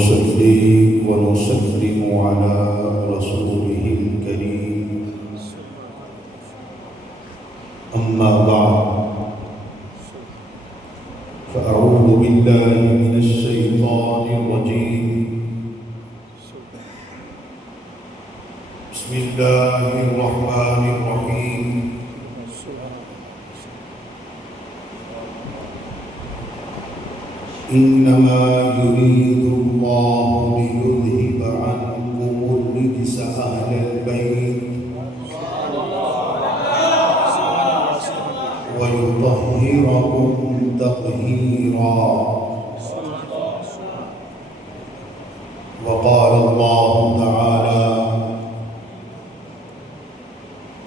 ونصلي ونسلم على رسوله الكريم أما بعد فأعوذ بالله من الشيطان الرجيم بسم الله الرحمن الرحيم إنما يريد الله ليذهب عنكم الرجس أهل البيت ويطهركم تطهيرا وقال الله تعالى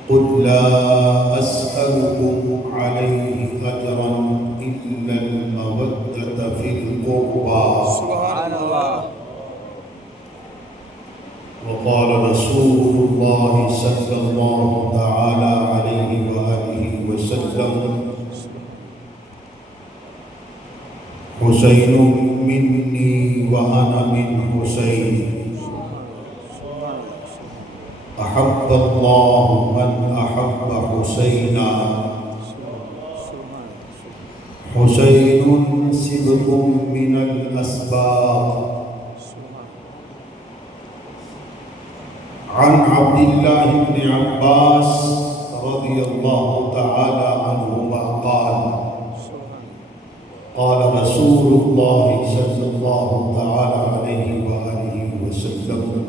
قل لا أسألكم عليه أجرا إلا المودة في القربى سبحان الله. وقال رسول الله صلى الله تعالى عليه وآله وسلم حسين مني وأنا من حسين أحب الله من أحب حسينا حسين سبط من الأسباط عن عبد الله بن عباس رضي الله تعالى عنهما قال قال رسول الله صلى الله تعالى عليه وآله وسلم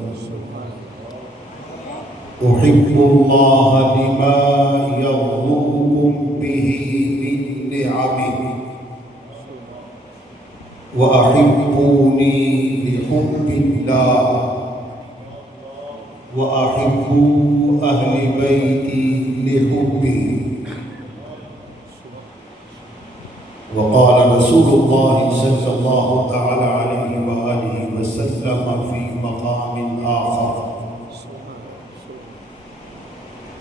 أحب الله لما يغركم به من نعمه وأحبوني لحب الله وأحبوا أهل بيتي لحبي وقال رسول الله صلى الله تعالى عليه وآله وسلم في مقام آخر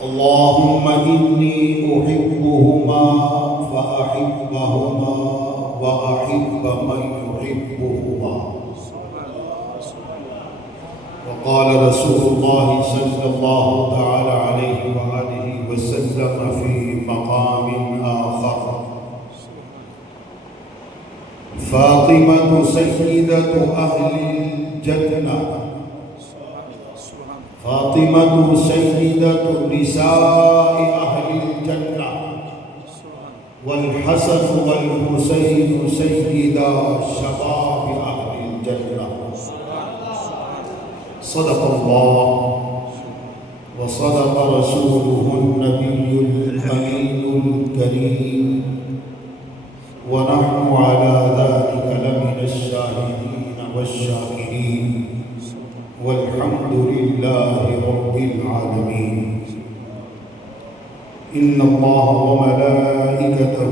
اللهم إني أحبهما فأحبهما وأحب من يحبهما وقال رسول الله صلى الله تعالى عليه وآله وسلم في مقام آخر فاطمة سيدة أهل الجنة فاطمة سيدة نساء أهل الجنة والحسن والحسين سيدا شباب أهل الجنة صدق الله وصدق رسوله النبي الأمين الكريم ونحن على ذلك لمن الشاهدين والشاكرين والحمد لله رب العالمين إن الله وملائكته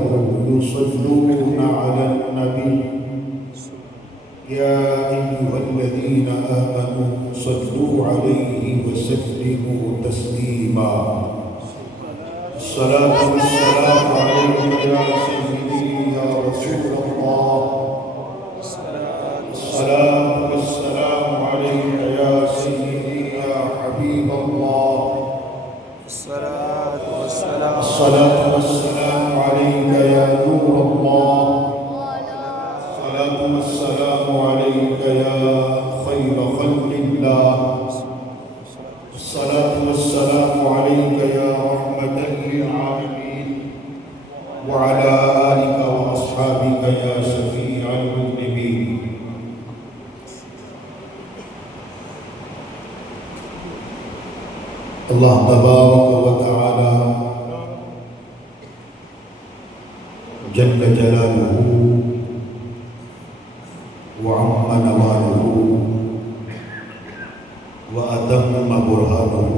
يصلون على النبي يا أيها الذين آمنوا صلوا عليه وسلموا تسليما الصلاة والسلام عليك يا سيدي يا رسول الله الصلاة والسلام عليك يا سيدي يا حبيب الله الصلاة والسلام عليك يا نور الله الصلاة والسلام عليك يا خير خلق الله الصلاة والسلام عليك يا رحمة للعالمين وعلى آلك وأصحابك يا شفيع المذنبين اللہ تبارک و تعالی جل جلالہ وعم نوالہ وأتم برهانه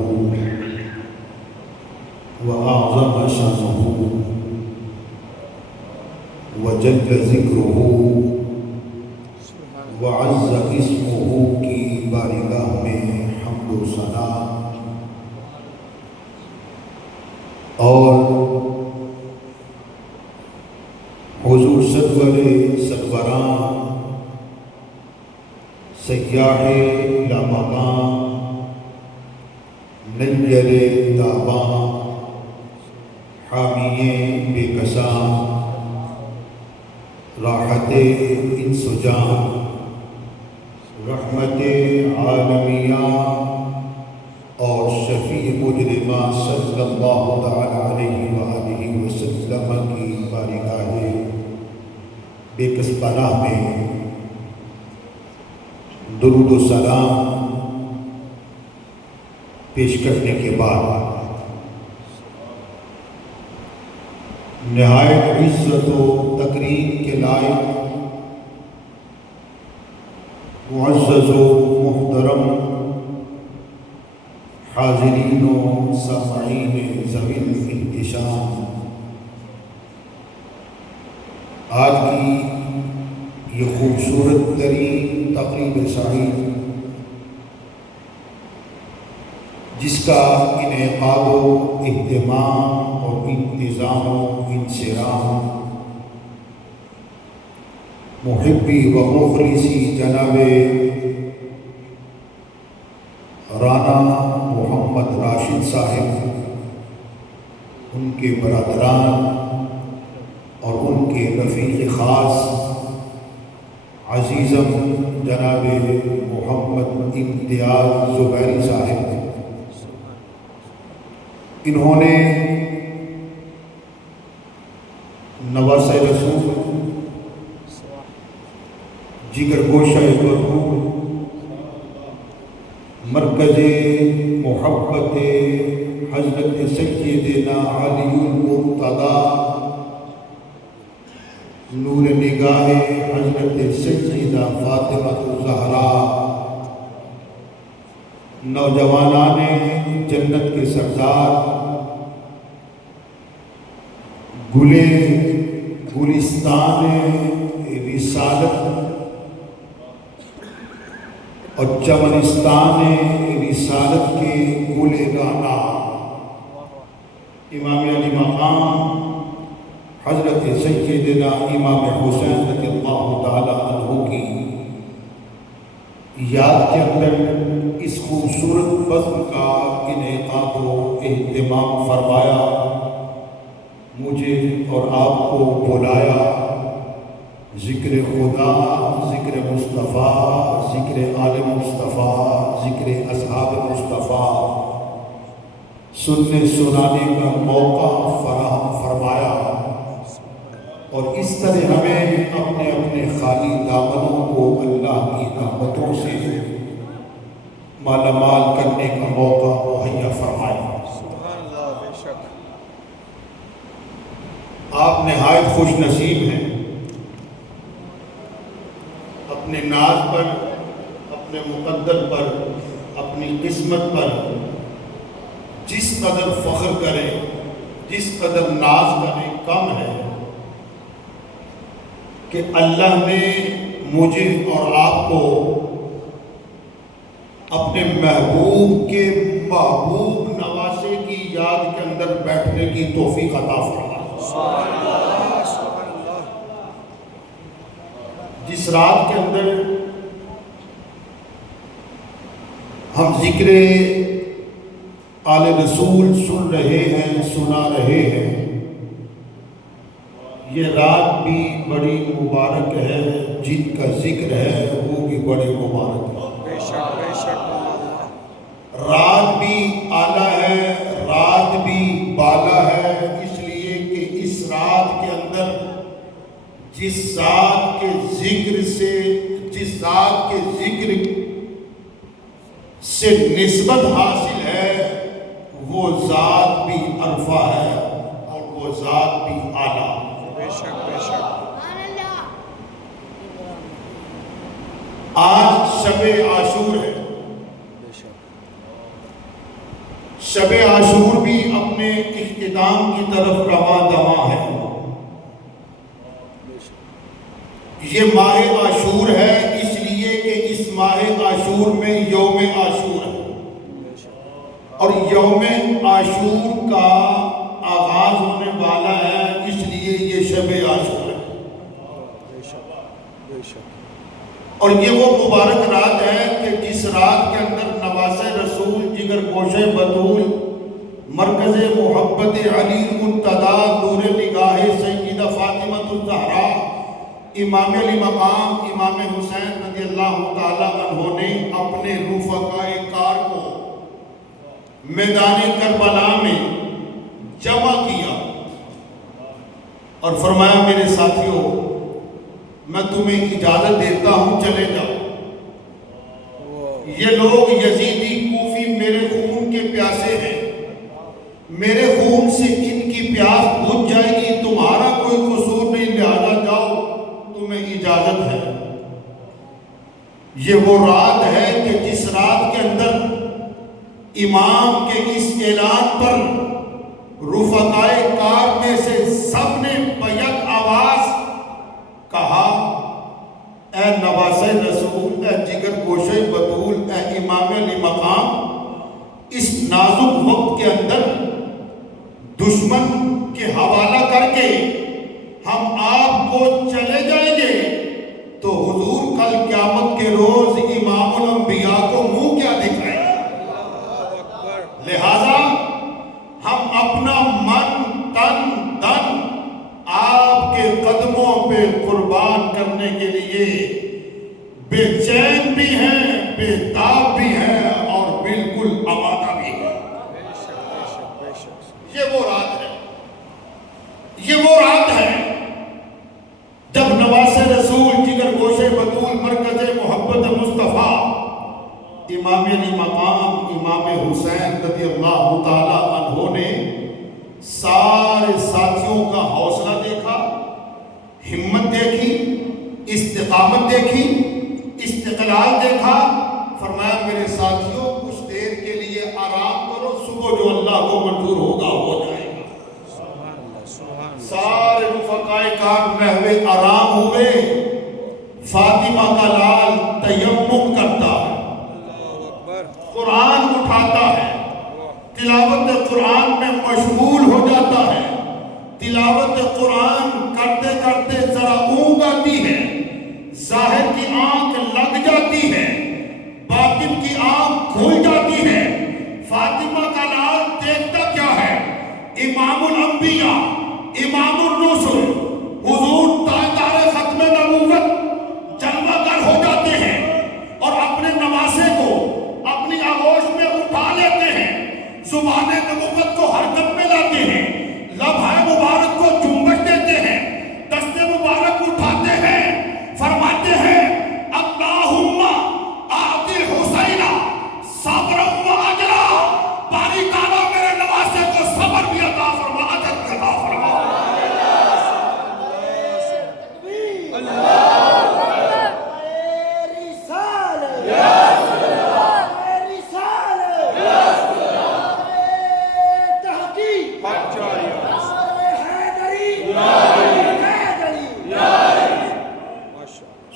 وأعظم شأنه وجل ذكره وعز اسمه کی بارگاہ میں حمد و ثنا اور حضور سرور سروران سیاح لامکان نیر تاباں حامی بے کساں راحت انس و جان رحمت عالمیہ اور شفیع مجرمہ صلی اللہ تعالی علیہ وآلہ وسلم کی بارگاہ بے کس پناہ میں درود و سلام پیش کرنے کے بعد نہایت عزت و تکریم کے لائق معزز و محترم حاضرین و سامعین ذوی الاحتشام، آج کی یہ خوبصورت ترین تقریب سعید جس کا انعقاد و اہتمام اور انتظام و انصرام محبی و مخلصی جناب رانا محمد راشد صاحب، ان کے برادران اور ان کے رفیق خاص عزیزم جناب محمد امتیاز زبیری صاحب، انہوں نے نواسہ رسول جگر گوشہ مرحوم مرکز محبت حضرت سیدنا علی المرتضی نور نگاہ حضرت سیدہ فاطمہ الزہراء نوجوانان جنت کے سردار گلستان رسالت اور چمنستان رسالت کے گل رانا امام علی مقام حضرت سیدنا امام حسین رضی اللہ تعالی عنہ کی یاد کے اندر اس خوبصورت بزم کا انعقاد و اہتمام فرمایا، مجھے اور آپ کو بلایا، ذکر خدا، ذکر مصطفیٰ، ذکر آل مصطفیٰ، ذکر اصحاب مصطفیٰ سننے سنانے کا موقع فراہم فرمایا، اور اس طرح ہمیں اپنے اپنے خالی دامنوں کو اللہ کی نعمتوں سے مالا مال کرنے کا موقع مہیا فرمایا۔ آپ نہایت خوش نصیب ہیں، اپنے ناز پر، اپنے مقدر پر، اپنی قسمت پر جس قدر فخر کریں، جس قدر ناز کریں کم ہے کہ اللہ نے مجھے اور آپ کو اپنے محبوب کے محبوب نواسے کی یاد کے اندر بیٹھنے کی توفیق عطا فرمائی۔ جس رات کے اندر ہم ذکر آل رسول سن رہے ہیں، سنا رہے ہیں، یہ رات بھی بڑی مبارک ہے، جن کا ذکر ہے وہ بھی بڑے مبارک ہے۔ رات بھی اعلیٰ ہے، رات بھی بالا ہے، اس لیے کہ اس رات کے اندر جس ذات کے ذکر سے نسبت حاصل ہے وہ ذات بھی عرفہ ہے اور وہ ذات بھی اعلیٰ۔ آج شب عاشور ہے، شب عاشور بھی اپنے اختتام کی طرف رواں دواں ہے۔ یہ ماہ عاشور ہے اس لیے کہ اس ماہ عاشور میں یوم عاشور ہے، اور یوم عاشور کا آغاز ہونے والا ہے، اس لیے یہ شب عاشور ہے۔ اور یہ وہ مبارک رات ہے کہ جس رات کے اندر نواسۂ رسول، جگر گوشہ بطول، مرکز محبت علی المنتدی، نور نگاہ سیدہ فاطمہ الزہرا، امام علی مقام امام حسین رضی اللہ تعالیٰ عنہ نے اپنے رفقاء کار کو میدان کربلا میں جمع کیا اور فرمایا میرے ساتھیوں میں تمہیں اجازت دیتا ہوں، چلے جاؤ۔ یہ لوگ یزیدی کوفی میرے خون کے پیاسے ہیں، میرے خون سے ان کی پیاس بجھ جائے گی، تمہارا کوئی قصور نہیں، لہذا جاؤ، تمہیں اجازت ہے۔ یہ وہ رات ہے کہ جس رات کے اندر امام کے اس اعلان پر رفقائے کار میں سے سب نے بیک آواز کہا، اے نواسۂ رسول، اے جگر گوشہ بطول، اے امام علی مقام، اس نازک وقت کے اندر دشمن کے حوالہ کر کے ہم آپ کو چلے جائیں گے تو حضور کل قیامت کے روز امام الانبیاء کو منہ کیا دکھائیں گے؟ لہذا ہم اپنا من تن دن آپ کے قدموں پہ قربان کرنے کے لیے بے چین بھی ہیں، بے تاب بھی ہیں اور بالکل آمادہ بھی ہیں۔ یہ وہ رات ہے، یہ وہ رات ہے جب نواسۂ رسول، جگر گوشہ بطول، مرکز محبت مصطفیٰ، امام علی مقام امام حسین رضی اللہ تعالیٰ عنہ نے سارے ساتھیوں کا حوصلہ دیکھا، ہمت دیکھی، استقامت دیکھی، استقلال دیکھا، فرمایا میرے ساتھیوں کچھ دیر کے لیے آرام کرو، صبح جو اللہ کو منظور ہوگا ہو جائے گا۔ سارے رفقائے کار محوے آرام ہوئے۔ فاطمہ کا لال تیمم کرتا ہے، قرآن اٹھاتا ہے، تلاوت قرآن میں مشغول ہو جاتا ہے، تلاوت قرآن کرتے کرتے ذرا اونگ آتی ہے، ظاہر کی آنکھ لگ جاتی ہے، باطن کی آنکھ کھل جاتی ہے۔ فاطمہ کا لال دیکھتا کیا ہے؟ امام الانبیاء، امام الرسل، حضور تاجدار ختم نبوت جلوہ گر ہو جاتے ہیں اور اپنے نواسے کو اپنی آغوش میں اٹھا لیتے ہیں، زبان نبوت کو حرکت میں لاتے ہیں، لبھائے مبارک کو جنبش دیتے ہیں، دست مبارک اٹھاتے ہیں، فرماتے ہیں اللہم آتی حسین صبر و اجرا، باری تعالیٰ میرے نواسے کو صبر بھی عطا فرما، اجر بھی عطا فرما۔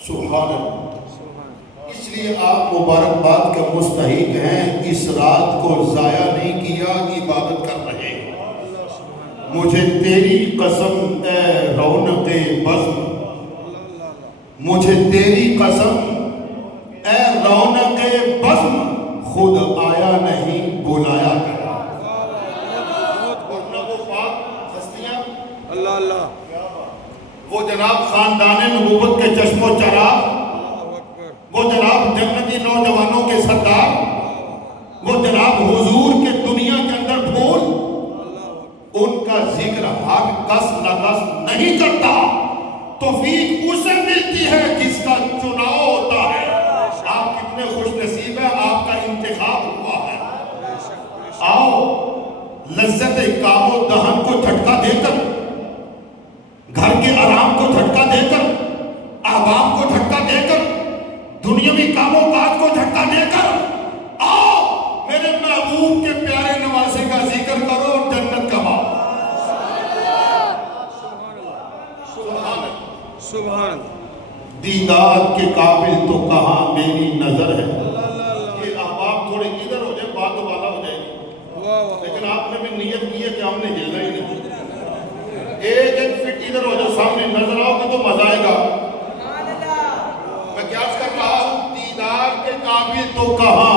سبحان اللہ۔ اس لیے آپ مبارکباد کا مستحق ہیں، اس رات کو ضائع نہیں کیا، عبادت کر رہے ہیں۔ مجھے تیری قسم اے رونق بزم، مجھے تیری قسم اے رونق بزم، خود آیا نہیں بلایا گیا۔ ورنہ وہ پاک ہستیاں، اللہ اللہ، وہ جناب خاندان نبوت کے چشم و چراغ، وہ جناب جنتی نوجوانوں کے سردار، وہ جناب حضور کے دنیا کے اندر پھول، ان کا ذکر ہر کس نقص نہیں کرتا۔ توفیق اسے ملتی ہے جس کا چناؤ ہوتا ہے۔ آپ کتنے خوش نصیب ہیں، آپ کا انتخاب ہوا ہے۔ آؤ لذت کام و دہن کو جھٹکا دے کر، گھر کے آرام کو جھٹکا دے کر، احباب کو جھٹکا دے کر، دنیاوی کام و کاج کو جھٹکا دے کر، آؤ میرے محبوب کے پیارے نواسے کا ذکر کرو اور جنت کماؤ۔ سبحان دیدار کے قابل تو کہاں میری نظر ہے۔ یہ احباب تھوڑے ادھر ہو جائے، بات والا ہو جائے گی، لیکن آپ نے بھی نیت کی ہے کہ ہم نے ہلنا ہی نہیں۔ ایک فٹ ادھر ہو جائے، سامنے نظر آؤ گے تو مزہ آئے گا۔ میں کیا کر تو کہاں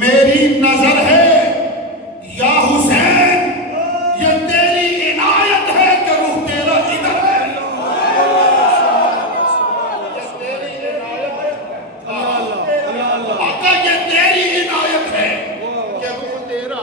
میری نظر ہے یا حسین یہ تیری عنایت ہے کہ روح تیرا ادھر ہے یہ تیری عنایت ہے آقا یہ تیری عنایت ہے کہ روح تیرا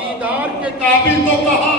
دیدار کے قابل تو کہاں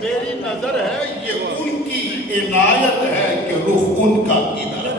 میری نظر ہے یہ ان کی عنایت ہے کہ روح ان کا ادھر ہے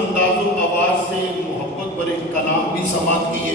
انداز و آواز سے محبت بھرے کلام بھی سماعت کیے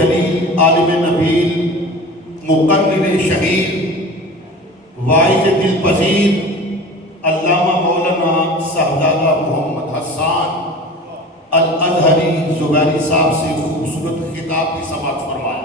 جلیل عالم نبیل مقرر شہیر واعظ دل پذیر علامہ مولانا صاحبزادہ محمد حسان الازہری زبیری صاحب سے خوبصورت خطاب کی سماعت فرمایا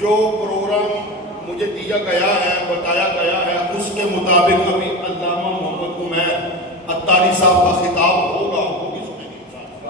جو پروگرام مجھے دیا گیا ہے بتایا گیا ہے اس کے مطابق ابھی علامہ محمد عمیر عطاری صاحب کا خطاب ہوگا وہ بھی سنیں گے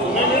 سنیں گے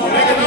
سنیں گے نا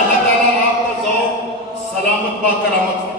اللہ تعالیٰ آپ کا ذوق سلامت با کرامت فرمائے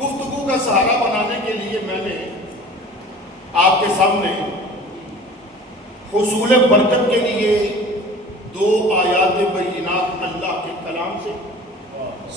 گفتگو کا سہارا بنانے کے لیے میں نے آپ کے سامنے حصول برکت کے لیے 2 آیات بینات اللہ کے کلام سے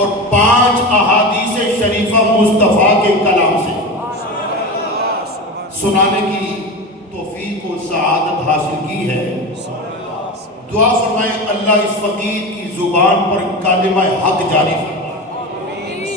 اور 5 احادیث شریفہ مصطفیٰ کے کلام سے سنانے کی توفیق و سعادت حاصل کی ہے دعا فرمائیں اللہ اس فقیر کی زبان پر کلمہ حق جاری فرمائے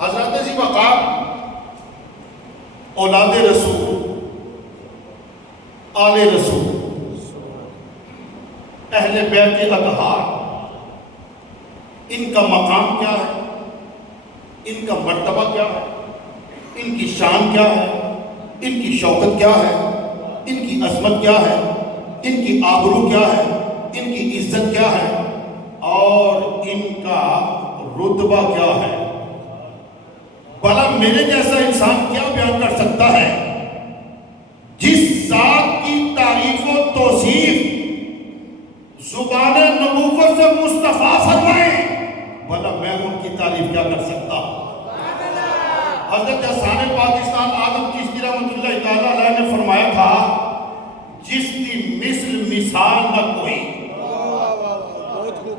حضرت ذی وقار اولاد رسول آل رسول اہل بیت اطہار ان کا مقام کیا ہے ان کا مرتبہ کیا ہے ان کی شان کیا ہے ان کی شوکت کیا ہے ان کی عظمت کیا ہے ان کی آبرو کیا ہے ان کی عزت کیا ہے اور ان کا رتبہ کیا ہے بھلا میرے جیسا انسان کیا بیان کر سکتا ہے جس ذات کی تعریف و توصیف زبان نبوت سے مصطفیٰ فرمائیں بھلا میں ان کی تعریف کیا کر سکتا ہوں حضرت احسان پاکستان آدم چشتی رحمۃ اللہ تعالیٰ علیہ نے فرمایا تھا جس کی مثل مثال نہ کوئی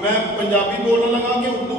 میں پنجابی بولنے لگا کہ اردو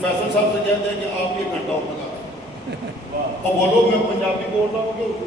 فیصل صاحب سے کہتے ہیں کہ آپ یہ گھنٹہ اور لگا اور بولو میں پنجابی بول رہا ہوں کہ اردو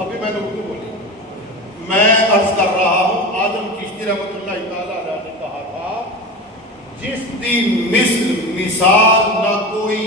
ابھی میں نے اردو بولی میں عرض کر رہا ہوں آدم چشتی رحمۃ اللہ تعالیٰ علیہ نے کہا تھا جس دی مثل مثال نہ کوئی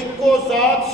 اکو ذات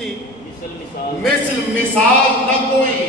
دی مثل مثال نہ کوئی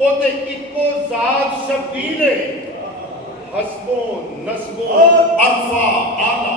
وہ تے اکو ذات شبیر ہے حسب و نسب و عرفہ آلہ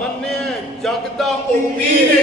مننے جگدہ او پیرے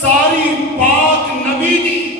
ساری پاک نبی دی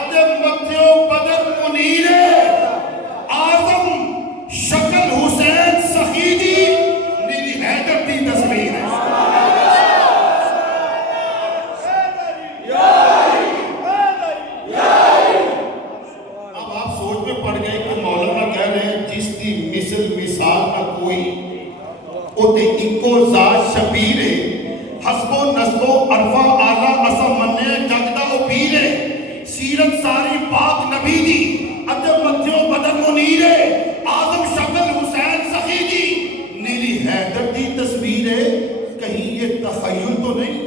ادب متیو بدر منیرے آزم شکل حسین سخیدی نیری حیدر دی تصویر ہے اب آپ سوچ میں پڑ گئے کہ مولانا کہہ رہے ہیں جس دی مثل مثال نہ کوئی اوتے اکو ذات شبیرے حسب و نسب و عرفہ آلہ اسا مننے جگدہ و پیرے سیرت ساری پاک نبی دی ادب متیو بدر منیرے آدم شکل حسین سخیدی نیلی حیدر دی تصویر ہے کہیں یہ تخیل تو نہیں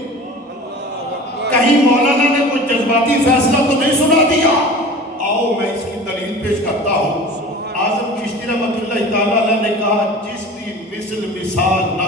کہیں مولانا نے کوئی جذباتی فیصلہ تو نہیں سنا دیا آؤ میں اس کی دلیل پیش کرتا ہوں اعظم چشتی رحمۃ اللہ تعالیٰ علیہ نے کہا جس دی مثل مثال نہ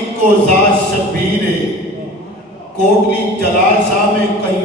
اکو ذات شبیر کوٹلی جلال شاہ میں کہیں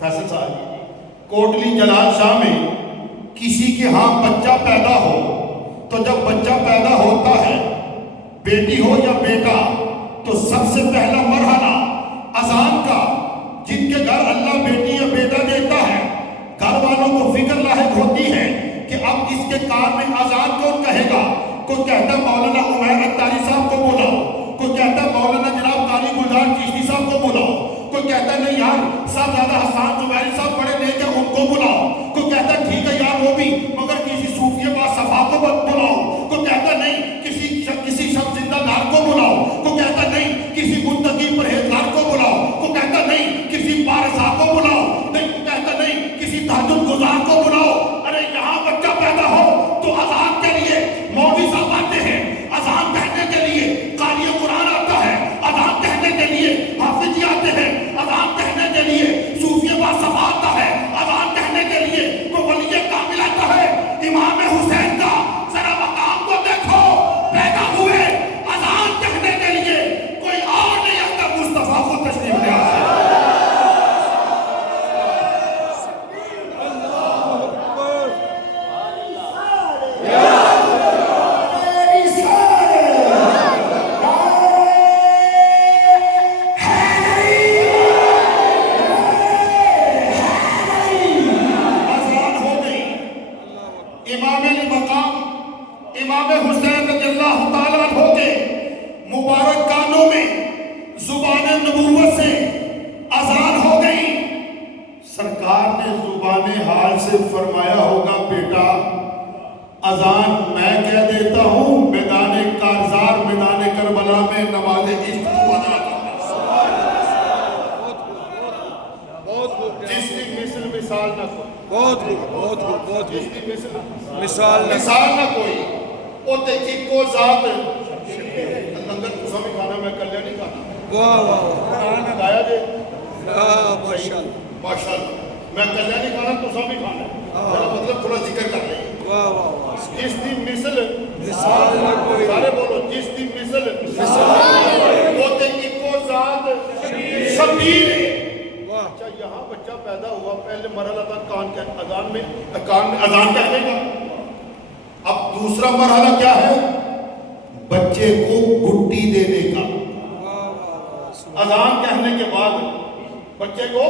فیصل صاحب کوٹلی جلال شاہ میں کسی کے ہاں بچہ پیدا ہو تو جب بچہ پیدا ہوتا ہے بیٹی ہو یا بیٹا تو سب سے پہلا مرحلہ اذان کا جن کے گھر اللہ بیٹی یا بیٹا دیتا ہے گھر والوں کو فکر سردار چشتی صاحب کو بلاؤ. کوئی کہتا ہے نہیں یار صاحبزادہ حسان زبیری صاحب بڑے نیک ہیں ان کو بلاؤ. کوئی کہتا ہے ٹھیک ہے یار وہ بھی مگر کسی صوفی باصفا کو بلاؤ. کوئی کہتا ہے نہیں کسی شخص زندہ دار کو بلاؤ. کوئی کہتا ہے نہیں کسی متقی پرہیزگار کو بلاؤ. کوئی کہتا ہے نہیں کسی پارسا کو بلاؤ. نہیں کوئی کہتا نہیں کسی تہجد گزار کو بلاؤ. ارے یہاں بچہ پیدا ہو تو اذان کے لیے مولوی صاحب آتے ہیں, اذان کہنے کے لیے قاری قرآن آتا ہے, اذان کہنے کے لیے حافظ جی آتے ہیں, اذان کہنے کے لیے صوفی باصفا آتا ہے, اذان کہنے کے لیے کوئی ولی کامل آتا ہے. امام حسین کا ذرا مقام کو دیکھو, پیدا ہوئے اذان کہنے کے لیے, کوئی اور نہیں آتا مصطفیٰ کو تشریف لے آتا ہے. امام حسین رضی اللہ تعالیٰ عنہ کے مبارک کانوں میں زبان نبوت سے اذان ہو گئی. سرکار نے زبان حال سے فرمایا ہوگا بیٹا اذان میں کہہ دیتا ہوں, میدان کارزار میدان کربلا میں نماز عشق کو ادا کرنا. جس کی مثال نہ کوئی, بہت جس کی مثال نہ کوئی. وہ تے ایکو ذات لنگر تساں بھی کھانا میں کلیا نہیں کھانا. واہ واہ کھانا کھایا جے ماشاءاللہ میں کلیا نہیں کھانا تساں بھی کھانا. میرا مطلب تھوڑا ذکر کر لیں. واہ واہ جس دی مثال نہ کوئی, سارے بولو جس دی مثال وہ تے ایکو ذات شبیر ہے. اچھا یہاں بچہ پیدا ہوا, پہلے مرحلہ تھا کان کے اذان میں اذان کہنے کا. اب دوسرا مرحلہ کیا ہے, بچے کو گٹی دینے کا. اذان کہنے کے بعد بچے کو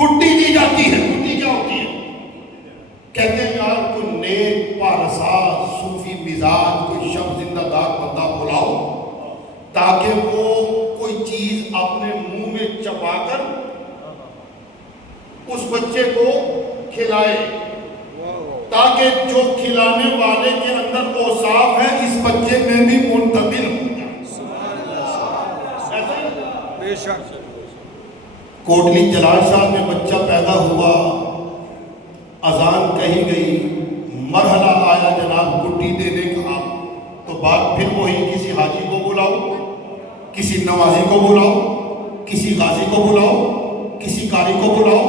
گٹی دی جاتی ہے. گٹی کیا ہوتی ہے؟ کہتے ہیں یار کوئی نیک پارسا صوفی مزاج کوئی شخص زندہ دار بندہ بلاؤ تاکہ وہ کوئی چیز اپنے منہ میں چبا کر اس بچے کو کھلائے, تاکہ جو کھلانے والے کے اندر اوصاف ہے اس بچے میں بھی منتقل ہو جائے. کوٹلی جلال شاہ میں بچہ پیدا ہوا, اذان کہی گئی, مرحلہ آیا جناب گٹی دینے کا. تو بات پھر وہی کسی حاجی کو بلاؤ, کسی نوازی کو بلاؤ, کسی غازی کو بلاؤ, کسی قاری کو بلاؤ,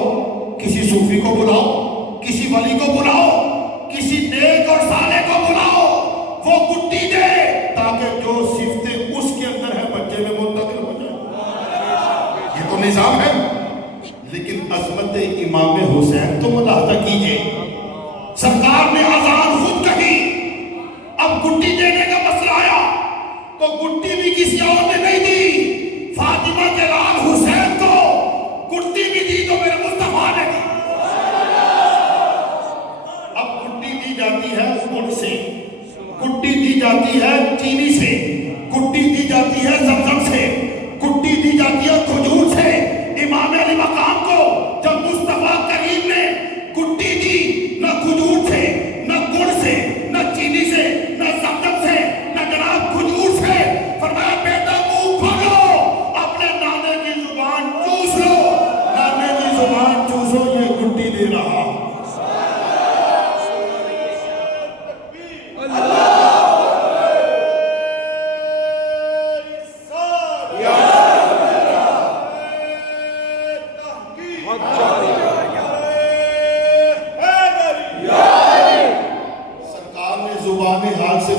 کسی صوفی کو بلاؤ, کسی ولی کو بلاؤ, کسی نیک اور صالح کو بلاؤ, وہ گٹی دے تاکہ جو صفتیں اس کے اندر ہے بچے میں منتقل ہو جائے. یہ تو نظام ہے. لیکن عظمت امام حسین تو ملاحظہ کیجئے, سرکار نے اذان خود کہی. اب گٹی دینے کا مسئلہ آیا تو گٹی بھی کسی اور نے نہیں دی, فاطمہ کے لال حسین کو گٹی بھی دی تو میرے مصطفیٰ نے دی. اب گٹی دی جاتی ہے گڑ سے, گٹی دی جاتی ہے چینی سے, گٹی دی جاتی ہے زمزم سے, گٹی دی جاتی ہے کھجور سے. امام علی مقام کو جب مصطفیٰ کریم نے گٹی دی, نہ کھجور سے, نہ گڑ سے, نہ چینی سے, نہ زمزم سے, نہ جناب کھجور سے, فرمایا بیٹا منہ کھولو, اپنے نانے کی زبان چوس لو. نانے کی زبان چوسو, یہ گٹی دے رہا.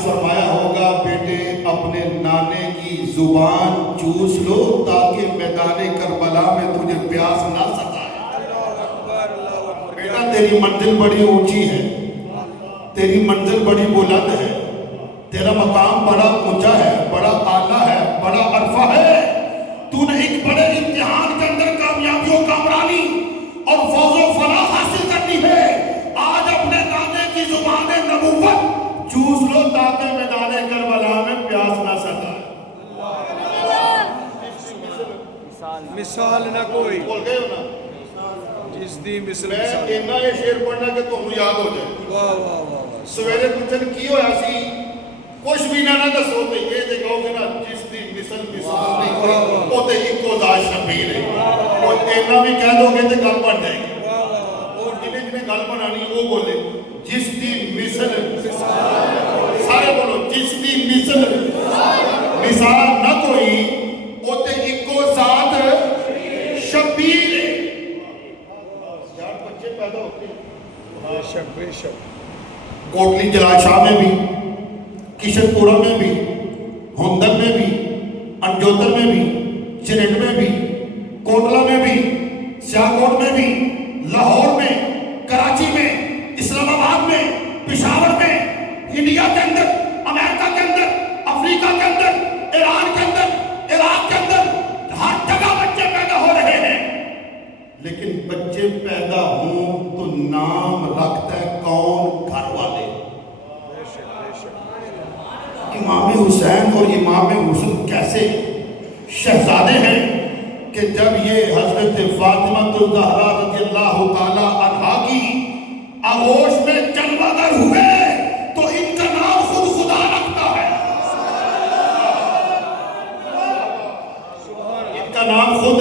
فرمایا ہوگا بیٹے اپنے نانے کی زبان چوس لو تاکہ میدان کربلا میں تجھے پیاس نہ ستائے. بیٹا تیری منزل بڑی اونچی ہے, تیری منزل بڑی بلند ہے, تیرا مقام بڑا اونچا ہے, بڑا اعلیٰ ہے, بڑا عرفہ ہے. تو نے ایک بڑے امتحان کے اندر کامیابی و کامرانی اور فوز و فلاح حاصل کرنی ہے. آج اپنے نانے کی زبان نبوت چوس لو تاکہ میدان کربلا میں پیاس نہ ستائے. مثال نہ کوئی بول گئے ہو نا جس دی مثل میں مثال اتنا یہ شعر پڑھنا کہ تمہیں یاد ہو جائے واہ واہ واہ واہ سویرے پوچھن کی ہویا سی کچھ بھی نہ دسو تے یہ تے کہو گے نا جس دی مثل مثال نہیں او تے اکو ذات شبیر ہے اور اتنا بھی کہہ دو گے تے گل بن جائے گی واہ واہ اور جنہیں جنہیں گل بنانی وہ بولے جس دی مثل سارے بولو جس دی مثل مثال نہ کوئی او تے اکو ذات شبیر ہے یار بچے پیدا ہوتے ہیں بے شک بے شک کوٹلی جلال شاہ میں بھی کشن پورہ میں بھی ہندن میں بھی انجوتر میں بھی چنٹ میں بھی کوٹلہ میں بھی سیاکوٹ میں بھی لاہور میں کراچی میں اسلام آباد میں پشاور میں انڈیا کے اندر امریکہ کے اندر افریقہ کے اندر ایران کے اندر عراق کے اندر ہر جگہ بچے پیدا ہو رہے ہیں لیکن بچے پیدا ہوں تو نام رکھتا ہے کون؟ گھر والے امام حسین اور امام حسن کیسے شہزادے ہیں کہ جب یہ حضرت فاطمہ الزہرا رضی اللہ تعالی عنہا کی آغوش میں جلوہ گر ہوئے تو ان کا نام خود خدا رکھتا ہے ان کا نام خود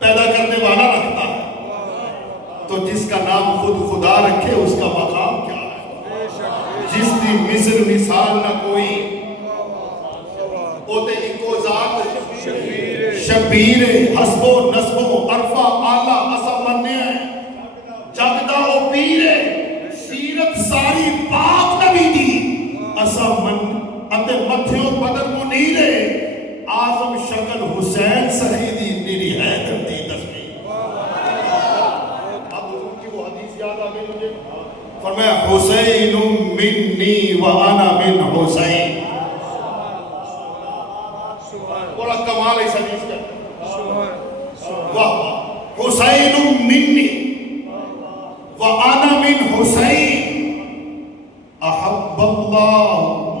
پیدا کرنے والا رکھتا ہے تو جس کا نام خود خدا رکھے اس کا مقام کیا ہے جس دی مثل مثال نہ کوئی او تے اکو ذات شبیر حسب و نسب و عرفہ آلہ اسا مننے جگدہ او پیر سیرت ساری پاک نبی دی اسا من اتے متھیوں بدر منیر آزم شکل حسین سہیدی نیری حیدر دی تصویر اب حضور کی وہ حدیث یاد آگئی مجھے فرمایا حسین منی وانا من حسین بڑا کمال اس حدیث کا واہ حسین منی وانا من حسین احب اللہ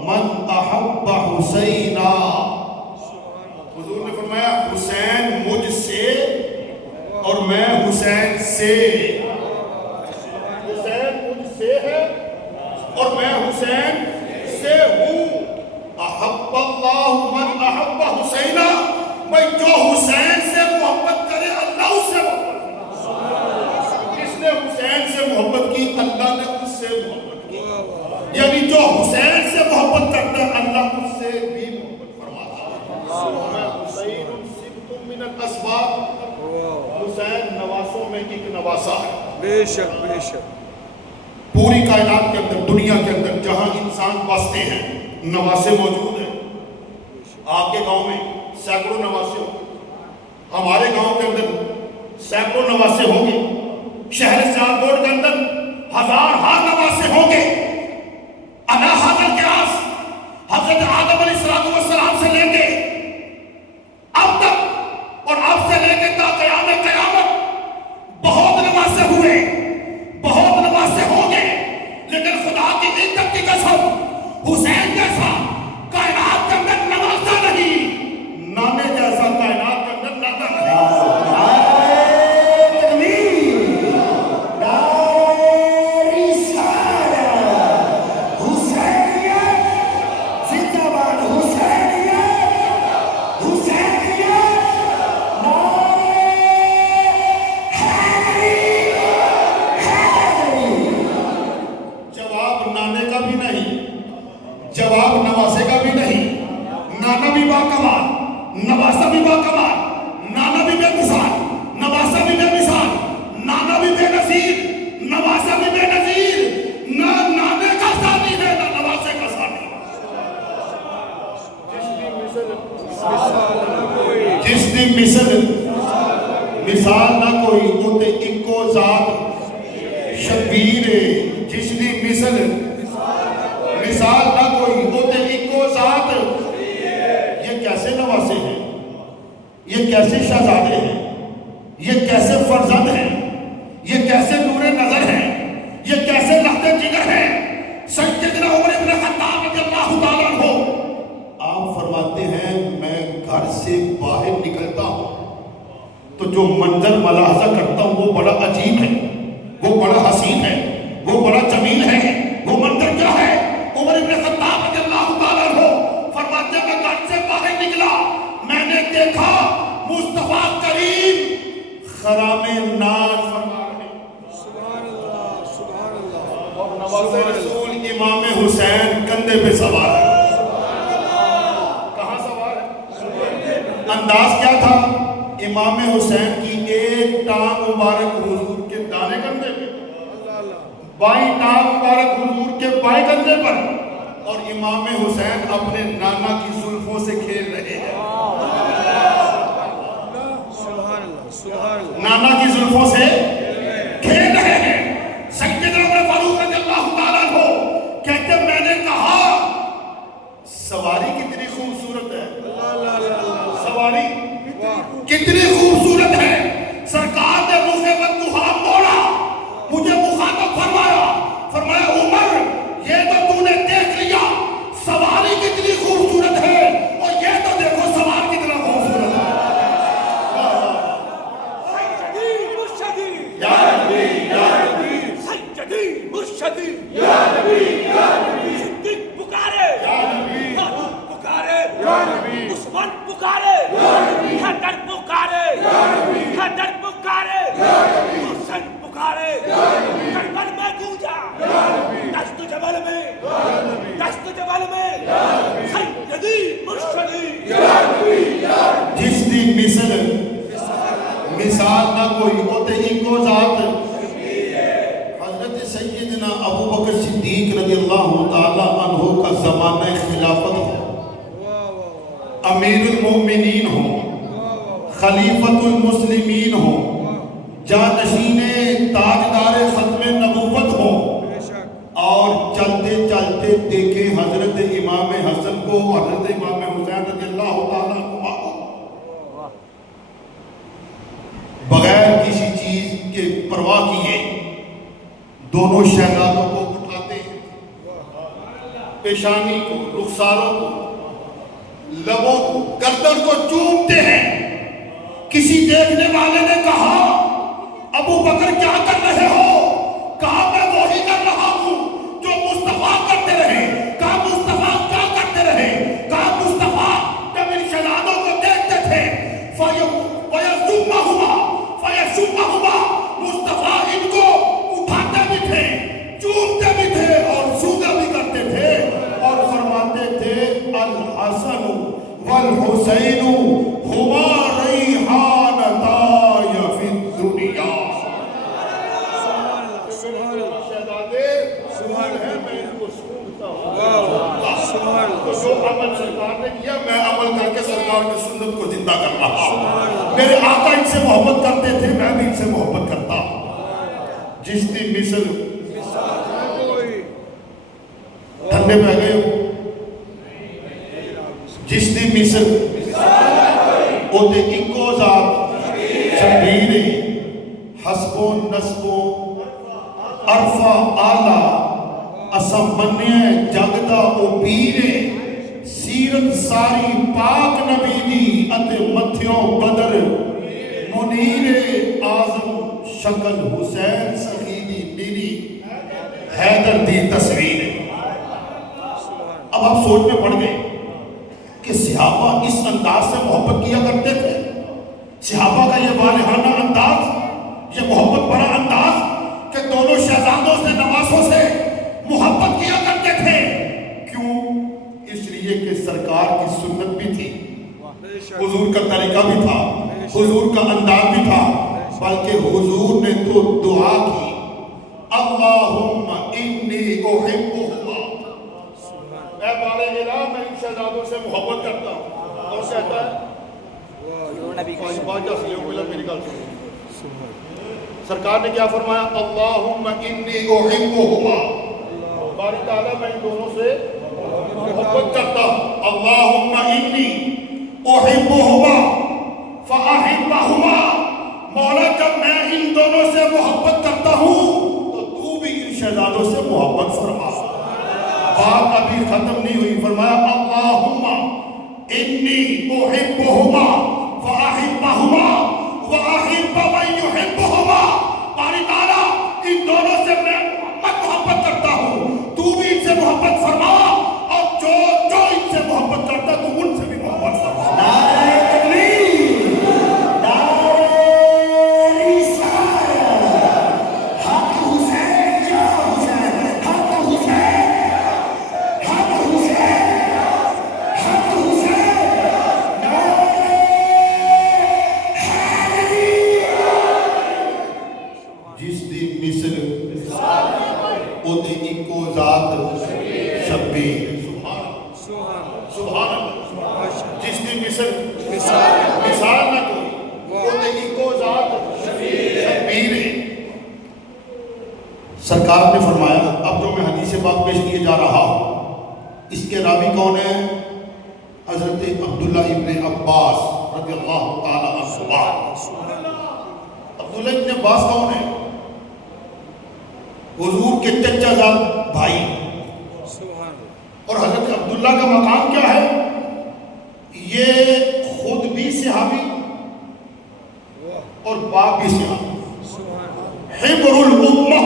من احب حسینا حضور نے فرمایا حسین مجھ سے اور میں حسین سے حسین مجھ سے ہے اور میں حسین سے ہوں احب اللہ من احب حسینہ بھئی جو حسین سے محبت کرے اللہ اس سے محبت جس نے حسین سے محبت کی اللہ نے اس سے محبت کی یعنی جو حسین سے محبت کرتا ہے اللہ اس سے بھی محبت فرماتا ہے میں حسین صدق من الاسباب حسین نواسوں میں ایک نواسہ ہے بے شک بے شک پوری کائنات کے اندر دنیا کے اندر جہاں انسان بستے ہیں نواسے موجود ہیں آپ کے گاؤں میں سینکڑوں نواسے ہوں گے ہمارے گاؤں کے اندر سینکڑوں نواسے ہوں گے شہر سیالکوٹ کے اندر ہزار نواسے ہوں گے انا حضرت کے آس حضرت آدم علیہ السلام سے لے کے اب تک اور اب سے لے کے تا قیامت بہت نواسے ہوئے بہت نواسے ہوں گے لیکن خدا کی عزت کی قسم حسین جیسا کائنات کے اندر نواسا نہیں نانے جیسا کائنات کے اندر نانا نہیں جواب نواسے کا بھی نہیں نانا بھی باکمال نواسا بھی باکمال نانا بھی بے مثال نواسا بھی بے مثال نانا بھی بے نظیر نواسا بھی بے نظیر نہ نانے کا ثانی ہے نہ نواسے کا ثانی جس دی مثل مثال نہ کوئی تو تے اکو ذات شبیر جس دی مثل مثال نہ کوئی ہوتے اکو ذات یہ کیسے نواسے ہیں یہ کیسے شہزادے ہیں یہ کیسے فرزند ہیں یہ کیسے نور نظر ہیں یہ کیسے لخت جگر ہیں سیدنا عمر بن خطاب رضی اللہ تعالیٰ عنہ آپ فرماتے ہیں میں گھر سے سے باہر نکلتا ہوں تو جو منظر ملاحظہ کرتا ہوں وہ بڑا عجیب ہے، وہ بڑا حسین ہے، وہ بڑا جمیل ہے۔ وہ منظر کیا ہے؟ عمر ابن خطاب رضی اللہ تعالیٰ عنہ فرماتے ہیں میں گھر سے باہر نکلا، میں نے دیکھا مصطفیٰ کریم خرام ناز فرما رہے ہیں، سبحان اللہ سبحان اللہ، اور نواز رسول امام حسین کندھے پہ سوار ہے۔ کہاں سوار ہے؟ انداز کیا تھا؟ امام حسین کی ایک ٹانگ مبارک حضور کے دانے کندھے پہ، بائیں ٹانگ مبارک حضور کے بائیں کندھے پر، اور امام حسین اپنے نانا کی زلفوں سے کھیل رہے ہیں، نانا کی زلفوں سے کھیل رہے ہیں۔ سیدنا عمر فاروق رضی اللہ تعالیٰ عنہ کہتے ہیں میں نے کہا سواری کتنی خوبصورت ہے، سواری کتنی خوبصورت ہے۔ سرکار نے روح بددعا موڑا، مجھے مخاطب فرمایا عمر یہ تو تو نے دیکھ لیا سواری کتنی خوبصورت ہے، اور یہ تو دیکھو سوار کتنا خوبصورت ہے۔ یا نبی یا نبی سیدی مرشدی یا نبی یا نبی صدیق پکارے یا نبی فاروق پکارے یا نبی عثمان پکارے یا نبی حیدر پکارے یا نبی حیدر پکارے یا نبی حسین پکارے یا نبی کربل میں گونجا یا نبی دشت جبل میں یا نبی دشت جبل میں یا نبی سیدی مرشدی یا نبی یا نبی جس دی مثال نہ کوئی ہوتے ہی کو ذات حضرت سیدنا ابو بکر صدیق رضی اللہ تعالی عنہ کا زمانہ خلافت ہو، امیر المومنین ہو، خلیفۃ المسلمین ہو، جانشین تاجدار ختم نبوت ہو، اور چلتے چلتے دیکھیں حضرت امام حسن کو، حضرت امام حسین رضی اللہ تعالیٰ عنہ بغیر کسی چیز کے پرواہ کیے دونوں شہزادوں کو اٹھاتے ہیں، پیشانی کو، رخساروں کو، لبوں کو، گردن کو چومتے ہیں۔ کسی دیکھنے والے نے کہا ابو بکر کیا کر رہے ہو؟ کہا میں وہی کر رہا ہوں جو مصطفیٰ کرتے رہے۔ کہا مصطفیٰ کیا کرتے رہے؟ کہا مصطفیٰ جب ان شہزادوں کو دیکھتے تھے مصطفیٰ ان کو اٹھاتے بھی تھے، چومتے بھی تھے اور سوگا بھی کرتے تھے، اور فرماتے تھے الحسن والحسین ہما ریحانتای فی الدنیا۔ شہزادے سبحان ہے، میں ان کو سنتا ہوں، تو جو عمل سرکار نے کیا میں عمل کر کے سرکار کی سنت کو زندہ کر رہا ہوں۔ میرے آقا ان سے محبت کرتے تھے، میں بھی ان سے محبت کرتا ہوں۔ جس دی مثل ٹھنڈے پہ گئے ہو، جس دی مثل اوتے اکو ذات شبیر حسب و نسب و عرفہ آلہ اسم منیہ جگدہ او پیرے سیرت ساری پاک نبی دی اتے متھیوں بدر منیر اعظم شکل حسین سخیدی میری حیدر دی تصویر۔ اب آپ سوچ میں پڑ گئے کہ صحابہ اس انداز سے محبت کیا کرتے تھے، صحابہ کا یہ والہانہ انداز، یہ محبت بڑا انداز کہ دونوں شہزادوں سے نواسوں سے محبت کیا کرتے تھے۔ کیوں؟ اس لیے کہ سرکار کی سنت بھی تھی، حضور کا طریقہ بھی تھا، حضور کا انداز بھی تھا، بلکہ حضور نے تو دعا کی اللہم انی احبہما، اے بارے الہ میں ان شہزادوں سے محبت کرتا ہوں۔ اور کہتا ہے سرکار نے کیا فرمایا؟ اللہم انی احبہما، باری تعالیٰ میں ان دونوں سے محبت کرتا ہوں۔ اللہم انی احبہما فاحبہما، مولا جب میں ان دونوں سے محبت کرتا ہوں تو بھی ان شہزادوں سے محبت فرما۔ بات ابھی ختم نہیں ہوئی، فرمایا اللہم انی احبہما وَأَحِبَّ مَن يُحِبُّهُمَا، باری تعالیٰ ان دونوں سے میں محبت کرتا ہوں، تو بھی ان سے محبت فرما، اور جو ان سے محبت کرتا تو ان سے بھی محبت فرما۔ نعرہ تکبیر، نعرہ رسالت، حق حسین یا حسین، حق حسین، حق حسین، حق حسین، نعرہ حیدری۔ جس دی مثل او دے ایکو ذات شبیر، سبحان اللہ، جس دی مثل مثال نہ کوئی، او دے ایکو ذات شبیر ہے۔ سرکار نے فرمایا، اب جو میں حدیث پاک پیش کیے جا رہا ہوں اس کے راوی کون ہیں؟ حضرت عبداللہ ابن عباس رضی اللہ تعالی عنہ۔ عبداللہ ابن عباس کون ہیں؟ حضور کے چچا زاد بھائی، اور حضرت عبداللہ کا مقام کیا ہے؟ یہ خود بھی صحابی اور باپ بھی صحابی، حبر الامہ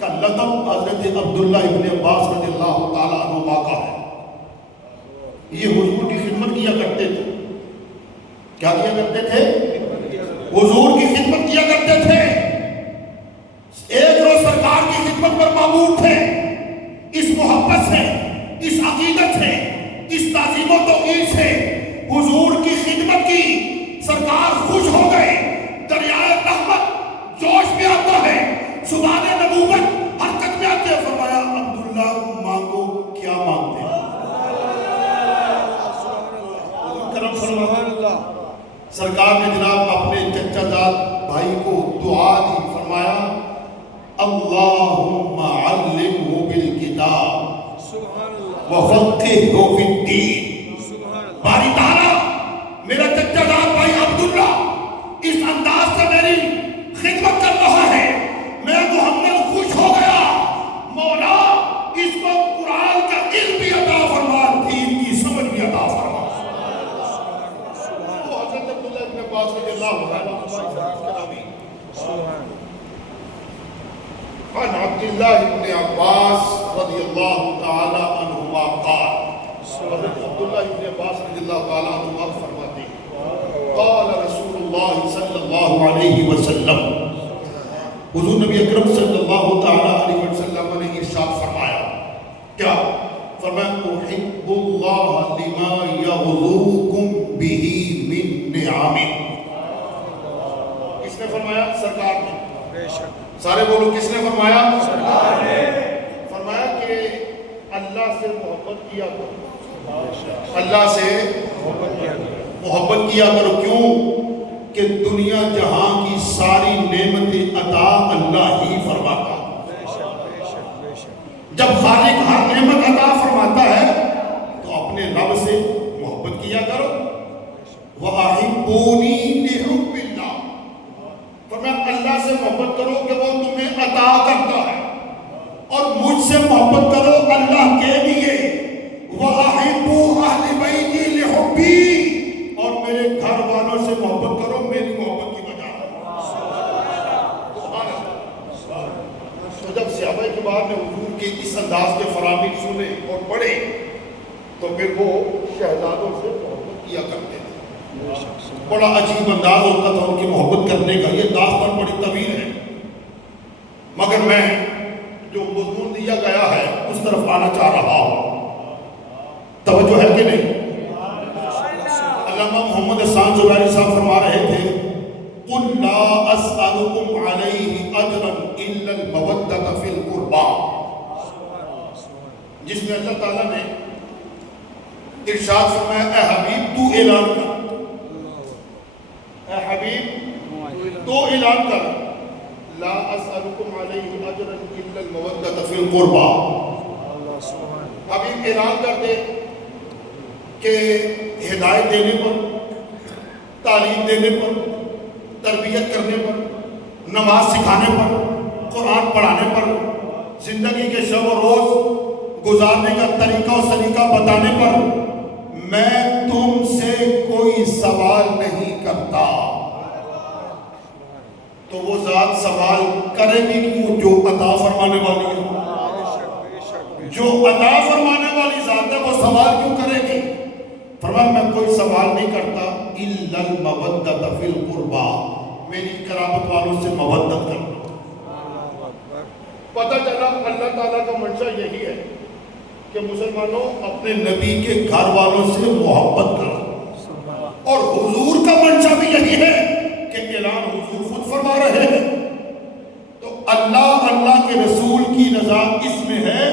کا لقب حضرت عبداللہ ابن عباس رضی اللہ تعالیٰ عنہ کا ہے۔ یہ حضور کی خدمت کیا کرتے تھے۔ کیا کیا کرتے تھے؟ حضور کی خدمت کیا کرتے تھے۔ ایک روز سرکار کی خدمت پر معمور تھے، اس محبت سے، اس عقیدت سے، اس تعظیم و توقیر سے حضور کی خدمت کی۔ سرکار خوش ہو گئے، دریائے رحمت جوش میں آتا ہے، زبان نبوت حرکت میں آتے ہیں۔ فرمایا عبداللہ مانگو، کیا مانگتے ہیں؟ کرم سبحان اللہ۔ سرکار نے جناب اپنے چچا زاد بھائی کو دعا دی، فرمایا اللہم علمہ بالکتاب وفقہہ فی الدین۔ باری تعالیٰ میرا چچا زاد بھائی عبداللہ اس انداز سے میری خدمت کر رہا ہے، میں محمد خوش ہو گیا، مولا اس کو قرآن کا علم بھی عطا فرما، دین کی سمجھ بھی عطا فرما۔ حضرت عبداللہ ابن عباس رضی اللہ تعالیٰ عن عبداللہ ابن عباس رضی اللہ تعالی عنہما قال، حضرت عبداللہ ابن عباس رضی اللہ تعالی عنہما فرماتے ہیں، قال رسول اللہ صلی اللہ علیہ وسلم، حضور نبی اکرم صلی اللہ تعالی علیہ وسلم نے ارشاد فرمایا، کیا فرمایا؟ احب اللہ لما یغذوکم بہ من نعم۔ کس نے فرمایا؟ سرکار نے۔ سارے بولو، کس نے فرمایا؟ سرکار نے۔ فرمایا کہ اللہ سے محبت کیا کرو، اللہ سے محبت کیا کرو۔ کیوں؟ کہ دنیا جہاں کی ساری نعمتیں عطا اللہ ہی فرماتا۔ جب خالق ہر نعمت عطا فرماتا ہے تو اپنے رب سے محبت کیا کرو۔ وَأَحِبُّونِي لِحُبِّ اللَّهِ، فرمایا اللہ سے محبت کرو کہ وہ تمہیں عطا کرتا ہے، اور مجھ سے محبت کرو اللہ کے لیے۔ وَأَحِبُّوا أَهْلِ بَيْتِي لِحُبِّي، اور میرے گھر والوں سے محبت کرو میری محبت کی وجہ۔ تو جب صحابہ کرام نے حضور کے اس انداز کے فرامین سنے اور پڑھے تو پھر وہ شہزادوں سے محبت کیا کرتے تھے۔ بڑا عجیب انداز ہوتا تھا ان کی محبت کرنے کا، یہ داستان بڑی طویل ہے، مگر میں جو مضمون دیا گیا ہے اس طرف آنا چاہ رہا ہوں۔ توجہ ہے کہ نہیں؟ علامہ محمد احسان زبیری صاحب فرما رہے تھے، قُلْ لَا أَسْأَلُكُمْ عَلَيْهِ أَجْرًا إِلَّا الْمَوَدَّةَ فِي الْقُرْبَى، جس میں اللہ تعالیٰ نے ارشاد فرمایا، اے حبیب تو اعلان کر، اے حبیب تو اعلان کر، لا اسألکم علیہ اجرا الا المودۃ فی القربى، حبیب اعلان کر دے کہ ہدایت دینے پر، تعلیم دینے پر، تربیت کرنے پر، نماز سکھانے پر، قرآن پڑھانے پر، زندگی کے شب و روز گزارنے کا طریقہ و سلیقہ بتانے پر میں تم سے کوئی سوال نہیں کرتا۔ تو وہ ذات سوال کرے گی کیوں جو عطا فرمانے والی ہے؟ جو عطا فرمانے والی ذات ہے وہ سوال کیوں کرے گی؟ فرمایا میں کوئی سوال نہیں کرتا الا المودۃ فی القربى، میری قرابت والوں سے مودت کرنا۔ پتہ چلا اللہ تعالیٰ کا منشا یہی ہے کہ مسلمانوں اپنے نبی کے گھر والوں سے محبت کرو، اور حضور کا منشا بھی یہی ہے کہ اعلان حضور خود فرما رہے ہیں۔ تو اللہ کے رسول کی رضا اس میں ہے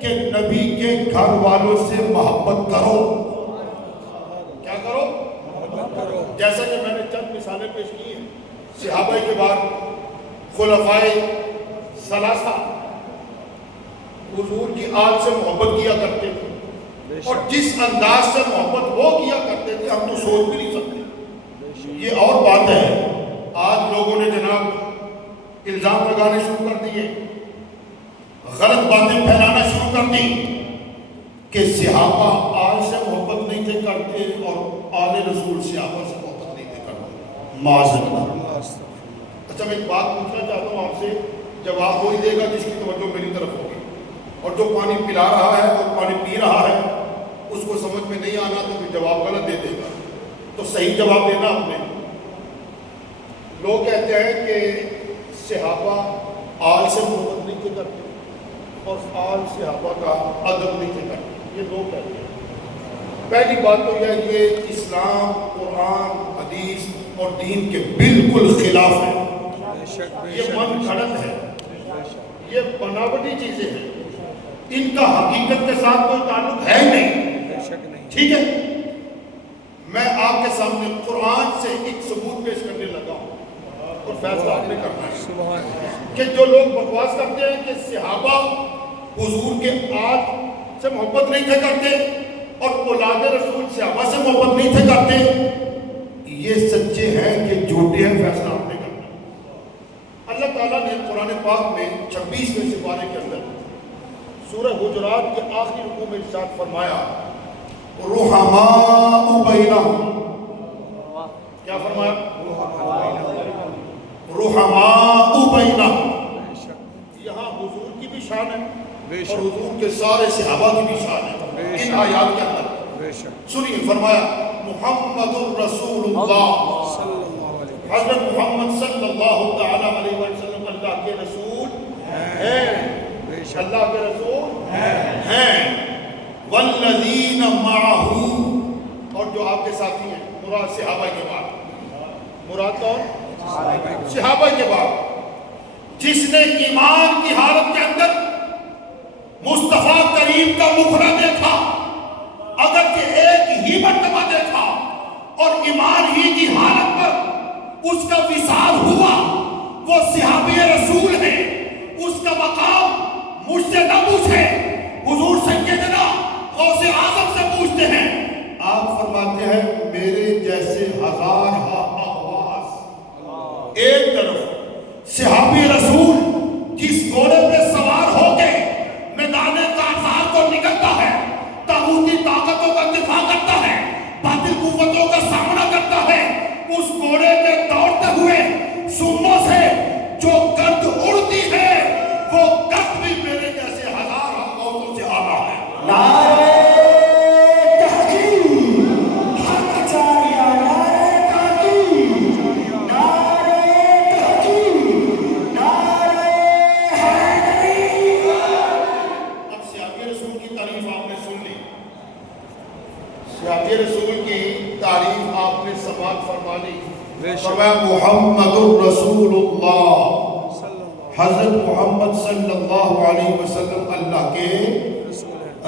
کہ نبی کے گھر والوں سے محبت کرو۔ کیا کرو؟ جیسا کہ میں نے چند مثالیں پیش کی ہیں، صحابہ کے بعد خلفائے ثلاثہ حضور کی آل سے محبت کیا کرتے تھے، اور جس انداز سے محبت وہ کیا کرتے تھے ہم تو سوچ بھی نہیں سکتے۔ یہ اور بات ہے، آج لوگوں نے جناب الزام لگانے شروع کر دیے، غلط باتیں پھیلانا شروع کر دی کہ صحابہ آل سے محبت نہیں تھے کرتے اور آل رسول صحابہ سے محبت نہیں تھے کرتے۔ معذرت۔ اچھا میں ایک بات پوچھنا چاہتا ہوں آپ سے، جواب وہی دے گا جس کی توجہ میری طرف ہوگی، اور جو پانی پلا رہا ہے اور پانی پی رہا ہے اس کو سمجھ میں نہیں آنا تو پھر جواب غلط دے دے گا، تو صحیح جواب دینا آپ نے۔ لوگ کہتے ہیں کہ صحابہ آل سے محبت نہیں تھے کرتے اور آل صحابہ کا ادب نہیں تھے کرتے، یہ لوگ کہتے ہیں۔ پہلی بات تو یہ اسلام، قرآن، حدیث اور دین کے بالکل خلاف ہے، یہ من گھڑت ہے، یہ بناوٹی چیزیں ہیں، ان کا حقیقت کے ساتھ کوئی تعلق ہے نہیں، ٹھیک ہے؟ میں آپ کے سامنے قرآن سے ایک ثبوت پیش کرنے لگا ہوں اور فیصلہ آپ نے کرنا ہے کہ جو لوگ بکواس کرتے ہیں کہ صحابہ حضور کے آل سے محبت نہیں تھے کرتے اور اولاد رسول صحابہ سے محبت نہیں تھے کرتے، یہ سچے ہیں کہ جھوٹے ہیں، فیصلہ آپ نے کرنا ہے۔ اللہ تعالیٰ نے قرآن پاک میں 26ویں سپارے کے اندر سورہ حجرات کے آخری رکوع میں ارشاد فرمایا رحماء بینہم، کیا فرمایا؟ رحماء بینہم۔ یہاں حضور کی بھی شان ہے اور حضور کے سارے صحابہ کی بھی شان ہے ان آیات کے اندر۔ سنیے، فرمایا محمد الرسول اللہ، حضرت محمد صلی اللہ تعالیٰ علیہ وسلم اللہ کے رسول ہیں، اللہ کے رسول ہیں، والذین معہ، اور جو آپ کے ساتھی ہیں، مراد صحابہ کے بعد، مراد کون؟ صحابہ کے بعد جس نے ایمان کی حالت کے اندر مصطفیٰ کریم کا مکھڑا دیکھا، اگرچہ ایک ہی مرتبہ دیکھا اور ایمان ہی کی حالت پر اس کا وصال ہوا، وہ صحابی رسول ہے، اس کا مقام مجھ سے نہ پوچھے، حضور سیدنا غوث اعظم سے پوچھتے ہیں۔ آپ فرماتے ہیں میرے جیسے ہزار احواز، ایک طرف صحابی رسول جس گھوڑے پہ سوار ہو کے میدان کارزار کو نکلتا ہے، طاغوتی طاقتوں کا دفاع کرتا ہے، باطل قوتوں کا سامنا کرتا ہے، اس گھوڑے کے دوڑتے ہوئے سموں سے جو گرد اڑتی ہے وہ گرد بھی میرے جیسے ہزار غوثوں سے آ رہا ہے۔ نعرہ تحقیق، حق چاریا، نعرہ تحقیق، نعرہ تحقیق، نعرہ حیدری۔ اب صحابی رسول کی تعریف آپ نے سن لی، صحابی رسول کی تعریف آپ نے سماعت فرما لی، فرمایا محمد الرسول اللہ، حضرت محمد صلی اللہ علیہ وسلم اللہ کے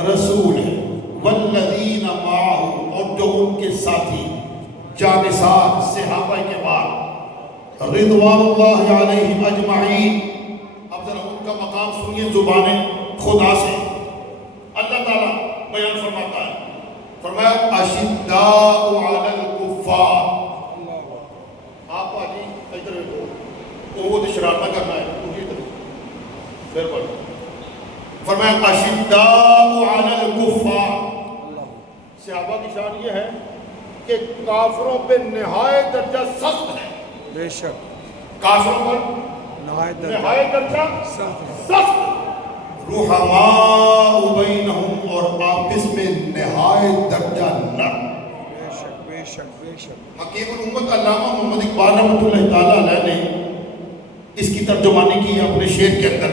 رسول ہیں، والذین معہ، اور جو ان کے ساتھی جانثار صحابہ کے بعد رضوان اللہ علیہم اجمعین۔ اب ذرا ان کا مقام سنیے زبان خدا سے، اللہ تعالیٰ بیان فرماتا ہے، فرمایا اشداء علی الکفار۔ آپ آجی ادھر دیکھو، وہ شرارت نہ کرنا ہے، اسی طرح پھر پڑھ، فرمایا اشداء علی الکفار۔ صحابہ کی شان یہ ہے کہ کافروں پہ نہایت درجہ سخت ہے، بے شک کافروں پر نہایت نہایت درجہ سخت سخت، رحماء بینہم اور آپس میں نہایت درجہ نرم۔ بے شک بے شک بے شک حکیم الامت علامہ محمد اقبال رحمۃ اللہ تعالیٰ علیہ نے اس کی ترجمانی کی ہے اپنے شعر کے اندر،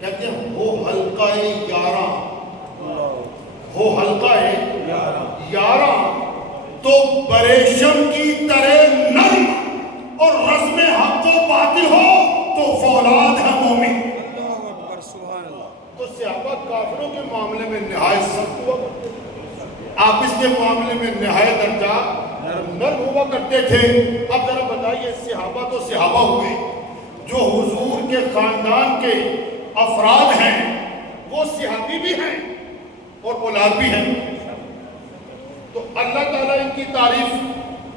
کہتے ہیں ہو حلقہ یاراں، ہو حلقہ یاراں تو پریشم کی طرح نرم، اور رزم حق و باطل ہو تو فولاد ہے مومن۔ اللہ اکبر سبحان اللہ۔ تو صحابہ کافروں کے معاملے میں نہایت سخت ہوا کرتے تھے، آپس کے معاملے میں نہایت درجہ نرم ہوا کرتے تھے۔ اب ذرا بتائیے، صحابہ تو صحابہ ہوئے، جو حضور کے خاندان کے افراد ہیں وہ صحابی بھی ہیں اور اولاد بھی ہیں، تو اللہ تعالیٰ ان کی تعریف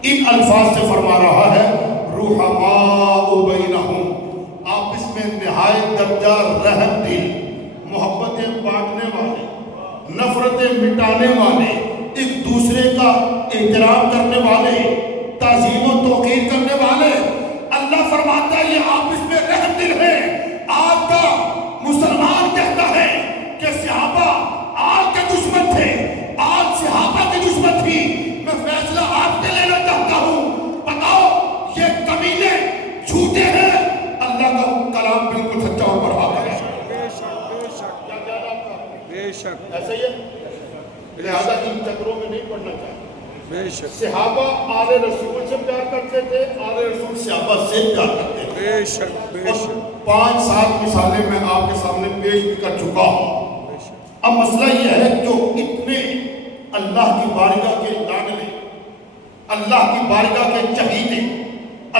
ان الفاظ سے فرما رہا ہے، رحماء بینہم، آپس میں نہایت درجہ رحم دل، محبتیں بانٹنے والے، نفرتیں مٹانے والے، ایک دوسرے کا احترام کرنے والے، تعظیم و توقیر کرنے والے۔ اللہ فرماتا ہے یہ آپس میں رحم دل ہے۔ آپ کا مسلمان کہتا ہے کہ صحابہ آپ کے دشمن تھے، آپ صحابہ کے دشمن تھی، میں فیصلہ آپ سے لینا چاہتا ہوں، بتاؤ یہ کمینے جھوٹے ہیں؟ اللہ کا کلام بالکل سچا اور برحق ہے۔ بے شک بے شک کیا خیال ہے آپ کا؟ بے شک ایسا ہی ہے، لہذا ان چکروں میں نہیں پڑنا چاہیے۔ بے شک صحابہ آل رسول سے پیار کرتے تھے، آل رسول صحابہ سے پیار کرتے تھے۔ بے شک بے اور شک 5-7 مثالیں میں آپ کے سامنے پیش بھی کر چکا ہوں۔ بے شک۔ اب مسئلہ یہ ہے جو اتنے اللہ کی بارگاہ کے لاڈلے، اللہ کی بارگاہ کے چہیتے،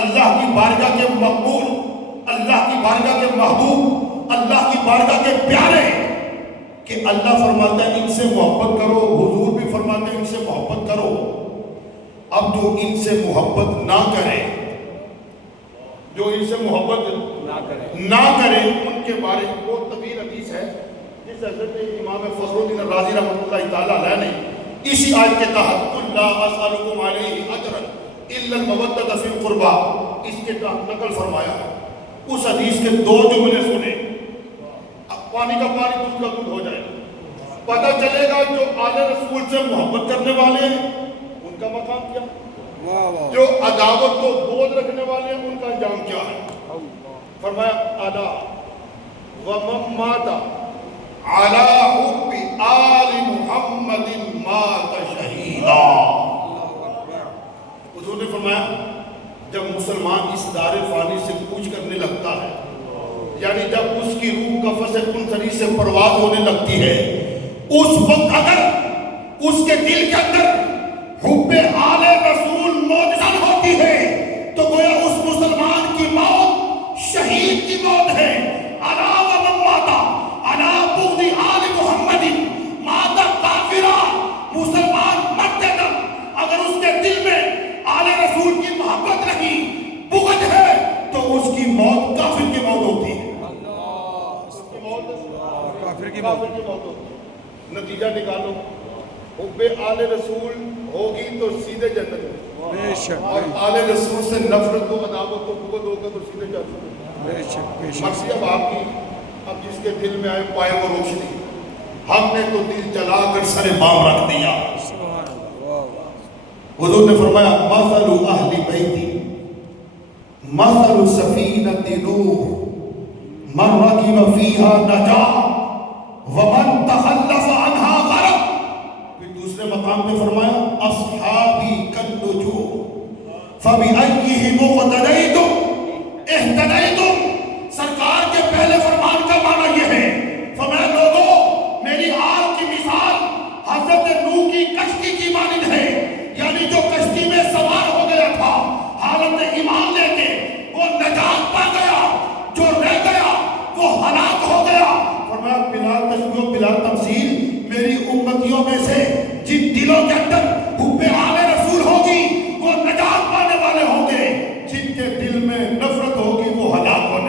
اللہ کی بارگاہ کے مقبول، اللہ کی بارگاہ کے محبوب، اللہ کی بارگاہ کے پیارے، کہ اللہ فرماتا ہے ان سے محبت کرو، حضور بھی فرماتے ہیں ان سے محبت کرو۔ اب جو ان سے محبت نہ کرے، جو ان سے محبت نہ کرے، ان کے بارے میں وہ طویل حدیث ہے جس حضرت امام فخر الدین رازی رحمۃ اللہ تعالیٰ علیہ نے اسی آیت کے تحت قل لا اسألکم علیہ اجرا الا المودۃ فی القربى اس کے تحت نقل فرمایا ہے۔ اس حدیث کے 2 جملے سنے، اب پانی کا پانی دودھ کا دودھ ہو جائے، پتہ چلے گا جو آل رسول سے محبت کرنے والے ہیں ان کا مقام کیا، واہ واہ جو عداوت کو بغض رکھنے والے ہیں ان کا انجام کیا ہے۔ فرمایا الا ومن مات علی حب آل محمد مات شہیدا۔ حضور نے فرمایا جب مسلمان اس دار فانی سے کوچ کرنے لگتا ہے، یعنی جب اس کی روح قفس کنثری سے پرواز ہونے لگتی ہے، اس وقت اگر اس کے دل کے اندر حب آل رسول موجزن ہوتی ہے تو گویا اس مسلمان کی موت شہید کی موت ہے۔ الا ومن مات علی بغض آل محمد مات کافرا، مسلمان مرتے دم اگر اس کے دل میں آل رسول کی محبت نہیں، بغض ہے، تو اس کی موت کافر کی موت ہوتی ہے۔ کافر کی کافر کی موت ہوتی ہے۔ نتیجہ نکالو، حب آل رسول ہوگی تو سیدھے جنت میں، بے شک اور آل رسول سے نفرت و عداوت و بغض ہوگا تو سیدھے جنت میں۔ بے شک بے شک مقصد اب آپ کی، اب جس کے دل میں آئے پائے وہ روشنی، ہم نے تو دل جلا کر سر بام رکھ دیا۔ سبحان اللہ واہ واہ حضور نے فرمایا مثل اہل بیتی مثل سفینۃ نوح من رکب فیہا نجا ومن تخلف عنہا غرق۔ پھر دوسرے مقام پہ فرمایا اصحابی کالنجوم فبأیہم اقتدیتم اہتدیتم۔ سرکار کے پہلے فرمان کا معنی یہ ہے، فرمایا لوگوں میری آل کی مثال حضرت نوح کی کشتی کی مانند ہے، یعنی جو کشتی میں سوار ہو گیا تھا حالت ایمان لے کے، وہ نجات پا گیا، جو رہ گیا وہ ہلاک ہو گیا۔ فرمایا بلا تشبیہ بلا تمثیل، میری امتیوں میں سے جن دلوں کے اندر حب آل رسول ہوگی وہ نجات پانے والے ہوں گے، جن کے دل میں نفرت ہوگی وہ ہلاک ہونے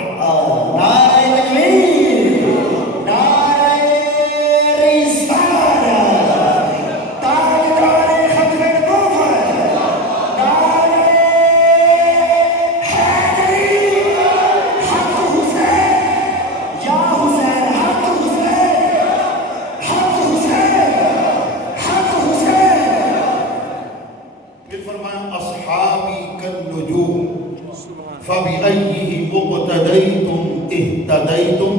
كالنجوم فبأيه مقتديتم اهتديتم.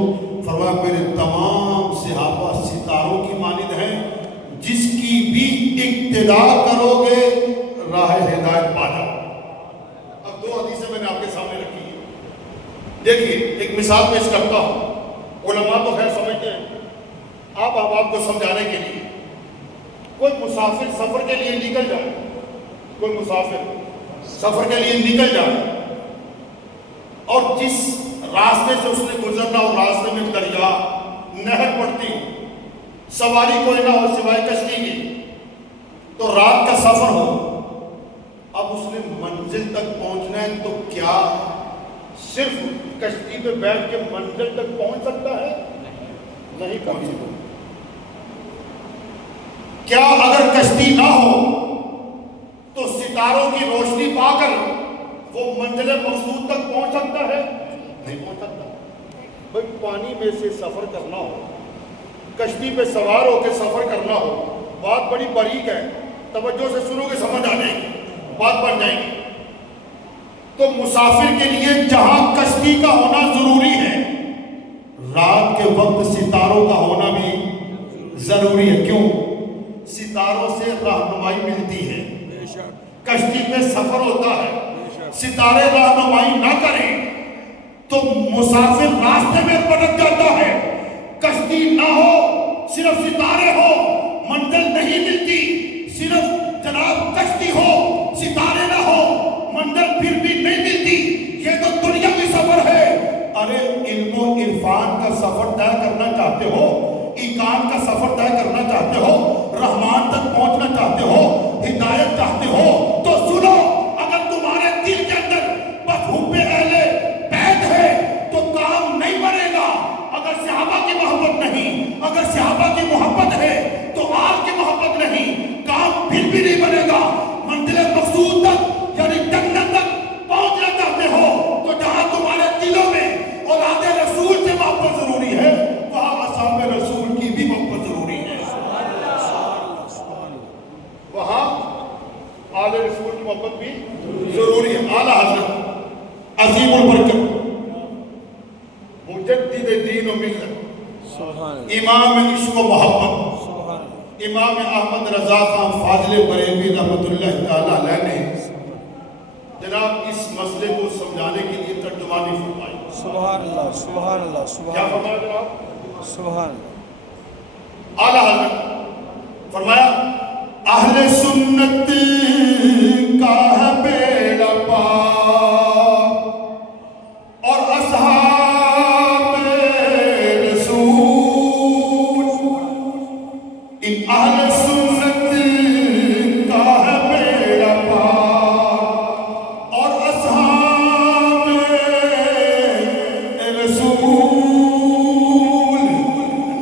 فرمایا میرے تمام صحابہ ستاروں کی مانند ہیں، جس کی بھی اقتدا کرو گے راہ ہدایت پا جاؤ. اب دو حدیثیں میں نے آپ کے سامنے رکھی ہیں. دیکھیے ایک مثال پیش کرتا ہوں. علماء تو خیر سمجھتے ہیں، آپ احباب کو سمجھانے کے لیے. کوئی مسافر سفر کے لیے نکل جائے، کوئی مسافر سفر کے لیے نکل جائے اور جس راستے سے اس نے گزرنا اور راستے میں دریا نہر پڑتی، سواری کوئی نہ ہو سوائے کشتی کی، تو رات کا سفر ہو. اب اس نے منزل تک پہنچنا ہے تو کیا صرف کشتی پہ بیٹھ کے منزل تک پہنچ سکتا ہے؟ نہیں پہنچ سکتا. کیا اگر کشتی نہ ہو تو ستاروں کی روشنی پا کر وہ منزل مقصود تک پہنچ سکتا ہے؟ نہیں پہنچ سکتا. بھائی پانی میں سے سفر کرنا ہو، کشتی پہ سوار ہو کے سفر کرنا ہو، بات بڑی باریک ہے، توجہ سے سنو گے سمجھ آ جائے گی، بات بن جائے گی. تو مسافر کے لیے جہاں کشتی کا ہونا ضروری ہے، رات کے وقت ستاروں کا ہونا بھی ضروری ہے. کیوں؟ ستاروں سے رہنمائی ملتی ہے، کشتی پہ سفر ہوتا ہے. ستارے رہنمائی نہ کریں تو مسافر راستے میں پٹک جاتا ہے. کشتی نہ ہو، صرف ستارے ہو، منزل نہیں ملتی. صرف جناب کشتی ہو، ستارے نہ ہو، منزل پھر بھی نہیں ملتی. یہ تو دنیاوی سفر ہے. ارے علم و عرفان کا سفر طے کرنا چاہتے ہو، ایقان کا سفر طے کرنا چاہتے ہو، رحمان تک پہنچنا چاہتے ہو، ہدایت چاہتے ہو تو سنو. اگر تمہارے دل کے اندر بس حب اہل بیت ہے تو کام نہیں بنے گا. اگر صحابہ کی محبت نہیں، اگر صحابہ کی محبت ہے تو آپ کی محبت نہیں، کام پھر بھی نہیں بنے گا. منزل مقصود تک یعنی جنت تک پہنچنا چاہتے ہو تو جہاں تمہارے دلوں میں اولاد رسول سے محبت ضروری ہے، وہاں اصحاب رسول کی بھی محبت ضروری ہے. وہاں آل رسول کی محبت بھی ضروری ہے. اعلیٰ حضرت عظیم البرکت مجدد دین و ملت، امام عشق و محبت، امام احمد رضا خان فاضل بریلوی رحمۃ اللہ تعالیٰ علیہ نے جناب اس مسئلے کو سمجھانے کے لیے ترجمانی فرمائی. سبحان اللہ، سبحان اللہ، سبحان کیا اللہ، فرمایا جناب؟ سبحان اللہ. اعلیٰ حضرت فرمایا اہل سنت کا ہے بیڑا پار اور اصحاب رسول. ان اہل سنت کا ہے بیڑا پار اور اصحاب رسول.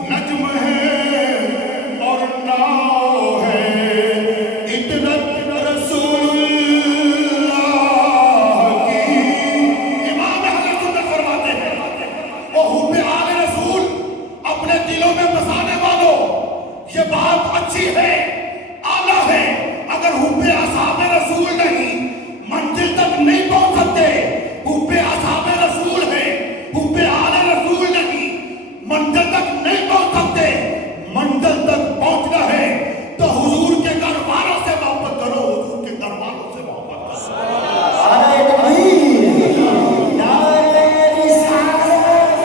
نجم ہے اور ناؤ ہے، اطرت رسول اللہ کی. امام اہل سنت فرماتے ہیں وہ حب آل رسول اپنے دلوں میں بسانے والوں، یہ بات اچھی ہے، اعلیٰ ہے. اگر حب اصحاب رسول نہیں، منزل تک نہیں پہنچ سکتے. حب اصحاب رسول ہے، حب آل رسول نہیں، منزل تک نہیں پہنچ سکتے. منزل تک پہنچنا ہے تو حضور کے گھر والوں سے محبت کرو، حضور کے گھر والوں سے محبت کرو. نعرہ تکبیر، نعرہ رسالت،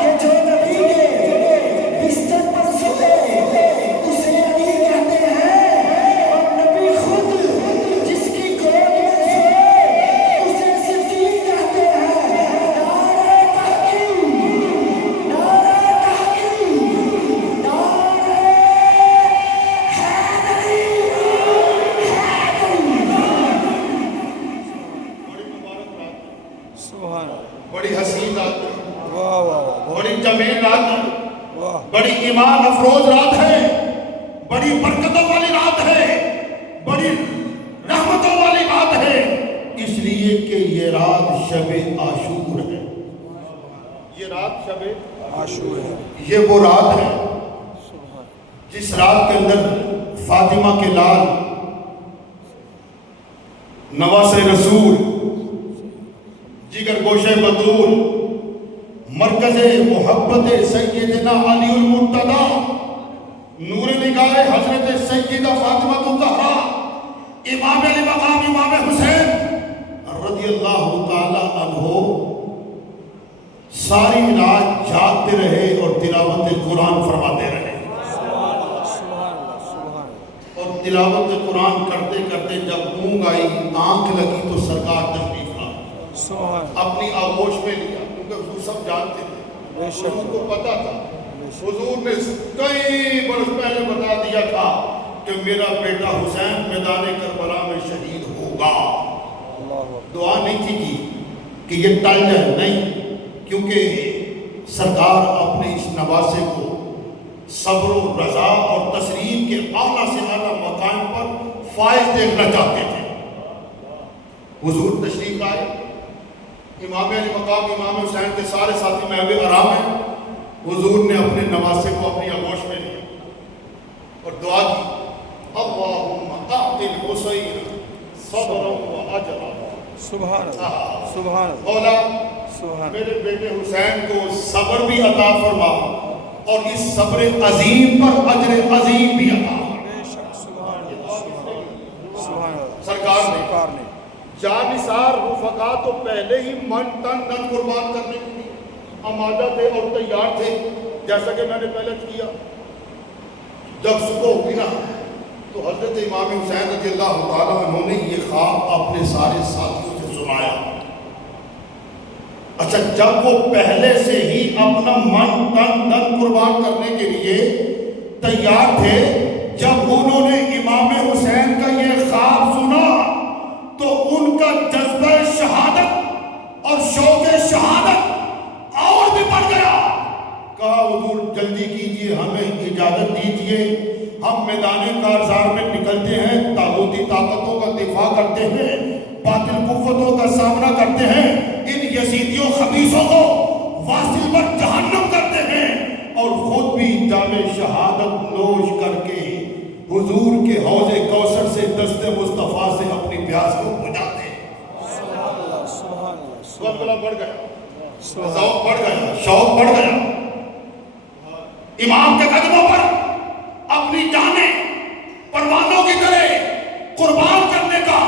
کہ جو نبی کے بستر پر سوئے اسے علی کہتے ہیں، اور نبی خود جس کی گود میں سوئے اسے صدیق کہتے ہیں. نعرہ تحقیق، نعرہ تحقیق، نعرہ حیدری، حیدری. بڑی مبارک رات ہے، سبحان اللہ. بڑی حسین رات ہے، واہ واہ واہ، بڑی جمیل رات ہے، واہ. بڑی ایمان افروز رات ہے، بڑی برکتوں والی رات ہے، بڑی رحمتوں والی رات ہے. اس لیے کہ یہ رات شب عاشور ہے. یہ رات شب عاشور ہے. یہ وہ رات ہے سبحان جس رات کے اندر فاطمہ کے لال نواس رسول، جگر گوشہ بطول، مرکز محبت سیدنا علی المرتضی، نور نگاہ حضرت سیدہ فاطمہ الزہرا، امام علی مقام امام حسین رضی اللہ تعالی عنہ ساری رات جاگتے رہے اور تلاوت قرآن فرماتے رہے، اور تلاوت قرآن کرتے کرتے جب اونگ آئی، آنکھ لگی تو سرکار تشریف لائے، اپنی آغوش میں لیا، کیونکہ حضور سب جانتے تھے، حضور کو پتا تھا، حضور نے کئی برس پہلے بتا دیا تھا کہ میرا بیٹا حسین میدان کربلا میں شہید ہوگا۔ دعا نہیں تھی کہ یہ ٹل جائے، نہیں، کیونکہ سرکار اپنے اس نواسے کو صبر و رضا اور تسلیم کے اعلیٰ سے اعلیٰ مقام پر فائز دیکھنا چاہتے تھے۔ حضور تشریف لائے، امام علی مقام امام حسین کے سارے ساتھی محو آرام ہیں، حضور نے اپنے نواسے کو اپنی آغوش میں لیا اور دعا کی، اللہم اعطِ الحسین صبرا و اجرا۔ سبحان اللہ، سبحان اللہ، مولا سبحان میرے بیٹے حسین کو صبر بھی عطا فرما اور اس صبر عظیم پر اجر عظیم بھی عطا فرما۔ بے شک، سبحان اللہ، سبحان اللہ، سرکار نے سرکار نے جانثار رفقا تو پہلے ہی من تن دن قربان کرنے کے لیے آمادہ تھے اور تیار تھے، جیسا کہ میں نے پہلے کیا۔ جب صبح ہوئی نا تو حضرت امام حسین رضی اللہ تعالیٰ عنہ نے یہ خواب اپنے سارے ساتھیوں سے سنایا۔ اچھا، جب وہ پہلے سے ہی اپنا من تن دن قربان کرنے کے لیے تیار تھے، جب انہوں نے امام حسین کا یہ خواب سنا تو ان کا جذبہ شہادت اور شوق شہادت اور بھی بڑھ گیا۔ کہا حضور جلدی کیجئے، ہمیں اجازت دیجئے، ہم میدان کارزار میں نکلتے ہیں، طاغوتی طاقتوں کا دفاع کرتے ہیں، باطل قوتوں کا سامنا کرتے ہیں، ان یزیدیوں خبیثوں کو واصل پر جہنم کرتے ہیں، اور خود بھی جام شہادت نوش کر کے حضور کے حوض کوثر سے دست مصطفیٰ سے اپنی پیاس کو بجھاتے ہیں۔ کربلا بڑھ گیا، ذوق بڑھ گیا، شوق بڑھ گیا، امام کے قدموں پر اپنی جانیں پروانوں کی طرح قربان کرنے کا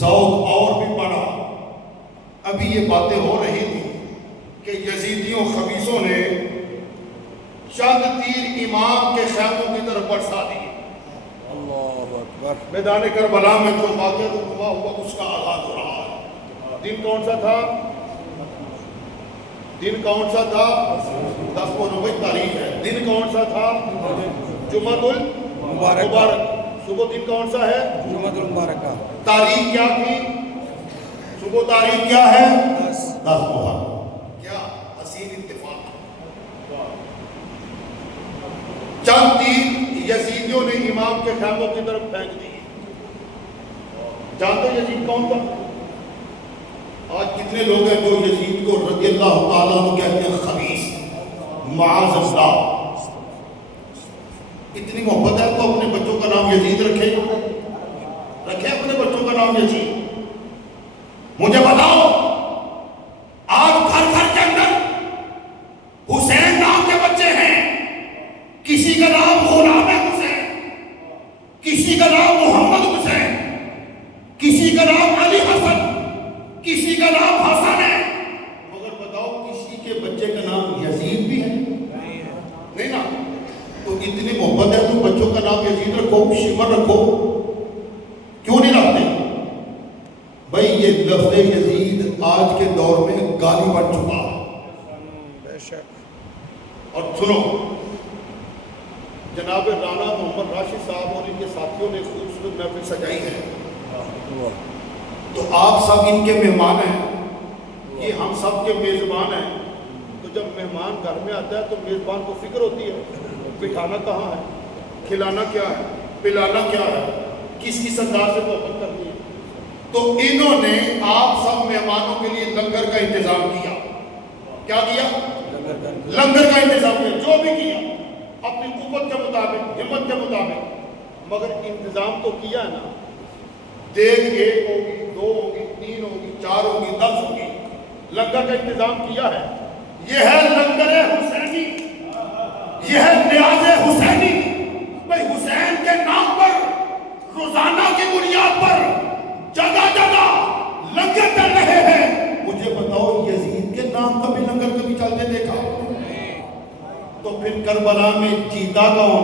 ذوق اور بھی بڑھا۔ ابھی یہ باتیں ہو رہی تھی کہ یزیدیوں خبیثوں نے چند تیر امام کے خیموں کی طرف برسا دیے۔ اللہ اکبر، میدان کربلا میں جو واقعہ ہوا اس کا آغاز ہو رہا ہے۔ دن کون سا تھا؟ دن کون سا تھا؟ 10 نومبر تاریخ ہے۔ دن کون سا تھا؟ جمعہ المبارک۔ صبح دن کون سا ہے؟ جمعہ المبارکہ۔ تاریخ کیا تھی؟ صبح تاریخ کیا ہے؟ 10 محرم۔ کیا حسین اتفاق! چند تیر یزیدیوں نے امام کے خیموں کی طرف پھینک دیے۔ جانتے یزید کون تھا؟ آج کتنے لوگ ہیں جو یزید کو رضی اللہ تعالیٰ عنہ کہتے ہیں خبیث، معاذ اللہ۔ اتنی محبت ہے تو اپنے بچوں کا نام یزید رکھے اپنے بچوں کا نام یزید۔ مجھے بتاؤ، آج گھر گھر کے اندر حسین نام کے بچے ہیں، کسی کا نام غلام حسین، کسی کا نام محمد حسین، کسی کا نام علی حسن، کسی کا نام حسن ہے، مگر بتاؤ کسی کے بچے کا نام یزید بھی ہے؟ نہیں نا؟ تو اتنی محبت ہے تو بچوں کا نام یزید رکھو، شمر رکھو، کیوں نہیں رکھتے؟ بھائی یہ لفظ یزید آج کے دور میں گالی بن چکا ہے۔ اور سنو، جناب رانا محمد راشد صاحب اور ان کے ساتھیوں نے خوبصورت محفل سجائی ہے، تو آپ سب ان کے مہمان ہیں، یہ ہم سب کے میزبان ہیں۔ تو جب مہمان گھر میں آتا ہے تو میزبان کو فکر ہوتی ہے بٹھانا کہاں ہے، کھلانا کیا ہے، پلانا کیا ہے، کس کس انداز سے محبت کرنی ہے۔ تو انہوں نے آپ سب مہمانوں کے لیے لنگر کا انتظام کیا۔ کیا کیا؟ لنگر کا انتظام کیا، جو بھی کیا اپنی قوت کے مطابق، ہمت کے مطابق، مگر انتظام تو کیا ہے نا، دیگ 1 ہوگی، 2 ہوگی، 3 ہوگی، 4 ہوگی، 10 ہوگی، لنگر کا انتظام کیا ہے۔ یہ ہے لنگر حسینی، یہ ہے نیاز حسینی۔ بھئی حسین کے نام پر روزانہ کی بنیاد پر جگہ جگہ لنگر چل رہے ہیں۔ مجھے بتاؤ یزید کے نام کا بھی لنگر کبھی چلتے دیکھا؟ تو پھر کربلا میں جیتا کون؟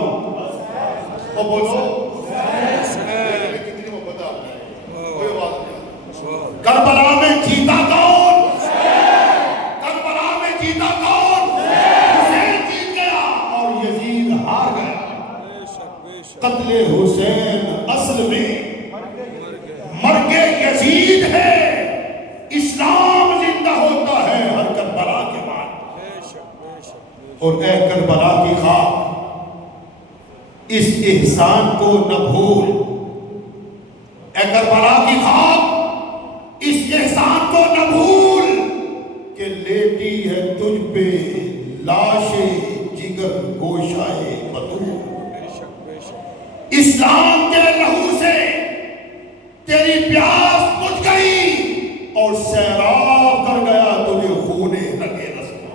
وہ بولو کتنی محبت آپ نے، کوئی آواز نہیں۔ کربلا میں جیتا کون؟ کربلا میں جیتا کون؟ حسین جیت گیا اور یزید ہار گیا۔ قتل حسین اصل میں مرگ یزید ہے، اسلام زندہ ہوتا ہے ہر کربلا کے بعد۔ اور اے کربلا کی خاک، اس احسان کو نہ بھول، اے کربلا کی خاک، اس احسان کو نہ بھول کہ لیٹی ہے تجھ پہ لاش جگر گوشائے بطور۔ اسلام کے لہو سے تیری پیاس بجھ گئی اور سیراب کر گیا تجھے خون رگے رسول۔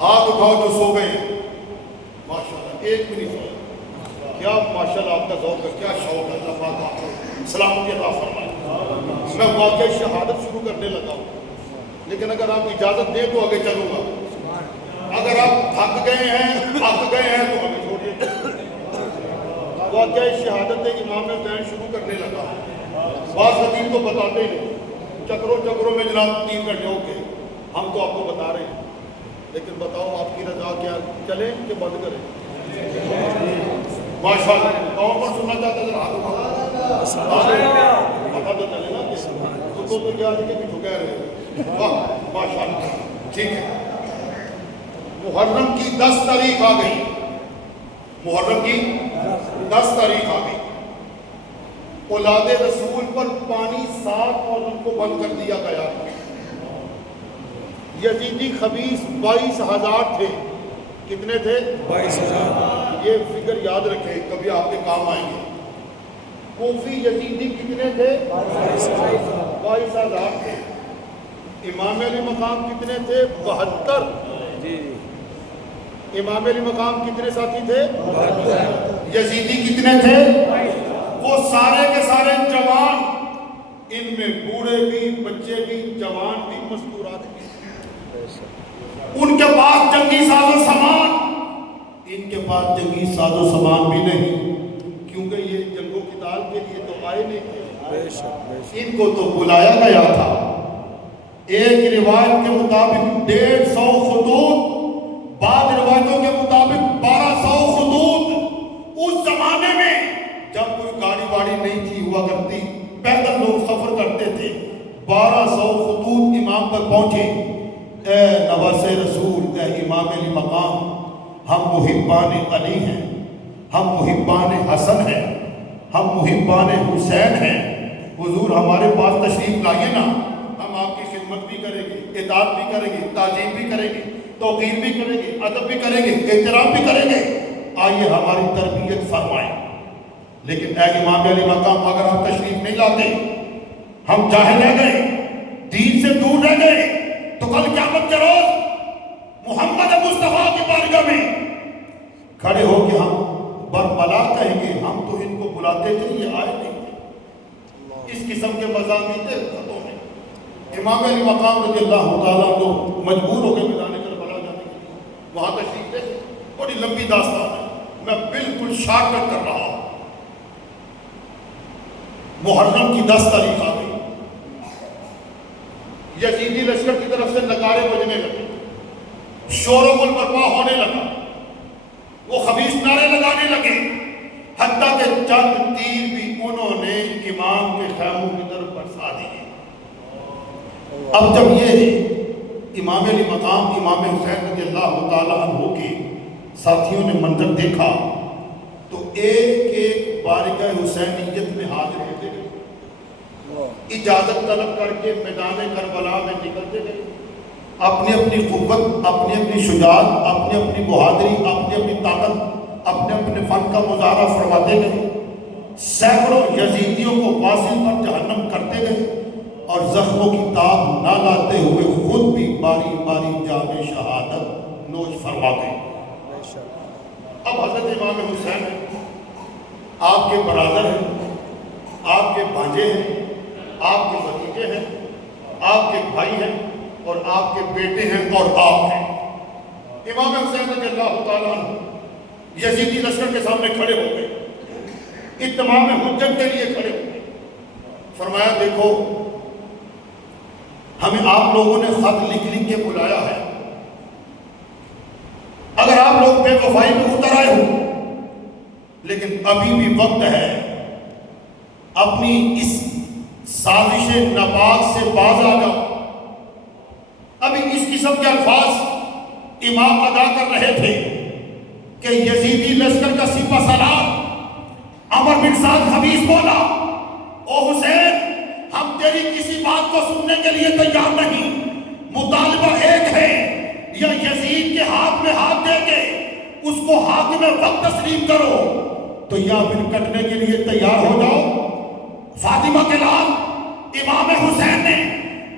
ہاتھ اٹھاؤ جو سو گئے، ماشاءاللہ ایک بھی نہیں سویا۔ کیا ماشاءاللہ آپ کا ذوق ہے، کیا شوق ہے، اللہ پاک آپ کو سلامتی عطا فرمائے۔ میں واقعی شہادت شروع کرنے لگا ہوں، لیکن اگر آپ اجازت دیں تو آگے چلوں گا۔ اگر آپ تھک گئے ہیں تو آگے چھوڑیے۔ واقعی شہادت امام حسین شروع کرنے لگا۔ بعض خطیب تو بتاتے ہی نہیں، چکروں میں جناب 3 گھنٹے ہو کے ہم تو آپ کو بتا رہے ہیں، لیکن بتاؤ آپ کی رضا کیا، چلیں کہ بند کریں؟ ماشاءاللہ کون کون سننا چاہتا ہے ذرا ہاتھ اٹھاؤ، پتہ تو چلے نا کہ تو کیا ہے کہ جھکے رہے۔ واہ ماشاءاللہ، ٹھیک ہے۔ محرم کی 10 تاریخ آ گئی، محرم کی 10 تاریخ آ گئی۔ اولاد رسول پر پانی 7 اور ان کو بند کر دیا گیا۔ یزیدی خبیث 22,000 تھے۔ کتنے تھے؟ 22,000۔ یہ فگر یاد رکھیں، کبھی آپ کے کام آئیں گے۔ کوفی یزیدی کتنے تھے؟ 22,000 تھے۔ امام علی مقام کتنے تھے؟ 72۔ امام علی مقام کتنے ساتھی تھے؟ 72۔ یزیدی کتنے تھے؟ وہ سارے کے سارے جوان، ان میں بوڑھے بھی، بچے بھی، جوان بھی، مستورات بھی۔ ان کے پاس جنگی ساز و سامان، ان کے پاس جنگی ساز و سامان بھی نہیں، کیونکہ یہ جنگ و قتال کے لیے تو آئے نہیں تھے، ان کو تو بلایا گیا تھا۔ ایک روایت کے مطابق 150 خطوط، بعض روایتوں کے مطابق 1200 خطوط۔ اس زمانے میں جب کوئی گاڑی واڑی نہیں تھی ہوا کرتی، پیدل لوگ سفر کرتے تھے، 1200 خطوط امام تک پہنچے۔ اے نواز رسول، اے امام علی مقام، ہم محبان علی ہیں، ہم محبان حسن ہیں، ہم محبان حسین ہیں، حضور ہمارے پاس تشریف لائیے نا، ہم آپ کی خدمت بھی کریں گے، اطاعت بھی کریں گے، تعظیم بھی کریں گے، توقیر بھی کریں گے، ادب بھی کریں گے، احترام بھی کریں گے، آئیے ہماری تربیت فرمائیں۔ لیکن اے امام علی مقام، اگر آپ تشریف نہیں لاتے، ہم جاہل رہ گئے، دین سے دور رہ گئے، تو کل قیامت کے روز محمد مصطفیٰ کی بارگاہ میں کھڑے ہو کے ہم بربلا کہیں گے، ہم تو ان کو بلاتے تھے، یہ آئے نہیں تھے۔ اس قسم کے مضامین تھے خطوں میں۔ امام علی مقام رضی اللہ تعالیٰ کو مجبور ہو گئے میدان کربلا جانے کے لیے، وہاں تشریف لے، بڑی لمبی داستان ہے، میں بالکل شارٹ کٹ کر رہا ہوں۔ محرم کی 10 تاریخ آ گئی، یزیدی لشکر کی طرف سے نعرے بجنے لگے، شور و گل برپا ہونے لگا، وہ خبیث نعرے لگانے لگے، حتیٰ کہ چند تیر بھی انہوں نے امام کے خیموں کی طرف برسا دیے۔ اب جب یہ امام علی مقام امام حسین رضی اللہ تعالیٰ عنہ کے ساتھیوں نے منظر دیکھا تو ایک ایک بارگاہ حسینیت میں حاضر ہوتے گئے، اجازت طلب کر کے میدان کربلا میں نکلتے گئے، اپنی اپنی قوت، اپنی اپنی شجاعت، اپنی اپنی بہادری، اپنی اپنی طاقت، اپنے اپنے فن کا مظاہرہ فرماتے گئے۔ سینکڑوں یزیدیوں کو واصل پر جہنم کرتے گئے اور زخموں کی تاب نہ لاتے ہوئے خود بھی باری باری جام شہادت نوش فرما گئے۔ اب حضرت امام حسین ہیں، آپ کے برادر ہیں، آپ کے بھانجے ہیں، آپ کے بھتیجے ہیں، آپ کے بھائی ہیں اور آپ کے بیٹے ہیں اور آپ ہیں۔ امام حسین رضی اللہ تعالیٰ عنہ یزیدی لشکر کے سامنے کھڑے ہو گئے، اتمام حجت کے لیے کھڑے ہو گئے۔ فرمایا دیکھو ہمیں آپ لوگوں نے خط لکھ لکھ کے بلایا ہے، اگر آپ لوگ بے وفائی میں اتر آئے ہو لیکن ابھی بھی وقت ہے، اپنی اس سازش ناپاک سے باز آ جاؤ۔ ابھی اس قسم کے الفاظ امام ادا کر رہے تھے کہ یزیدی لشکر کا سپہ سالار عمر بن سعد خبیث بولا، او حسین ہم تیری کسی بات کو سننے کے لیے تیار نہیں، مطالبہ ایک ہے، یا یزید کے ہاتھ میں ہاتھ دے کے اس کو حاکم وقت تسلیم کرو تو یا پھر کٹنے کے لیے تیار ہو جاؤ۔ فاطمہ کے لال امام حسین نے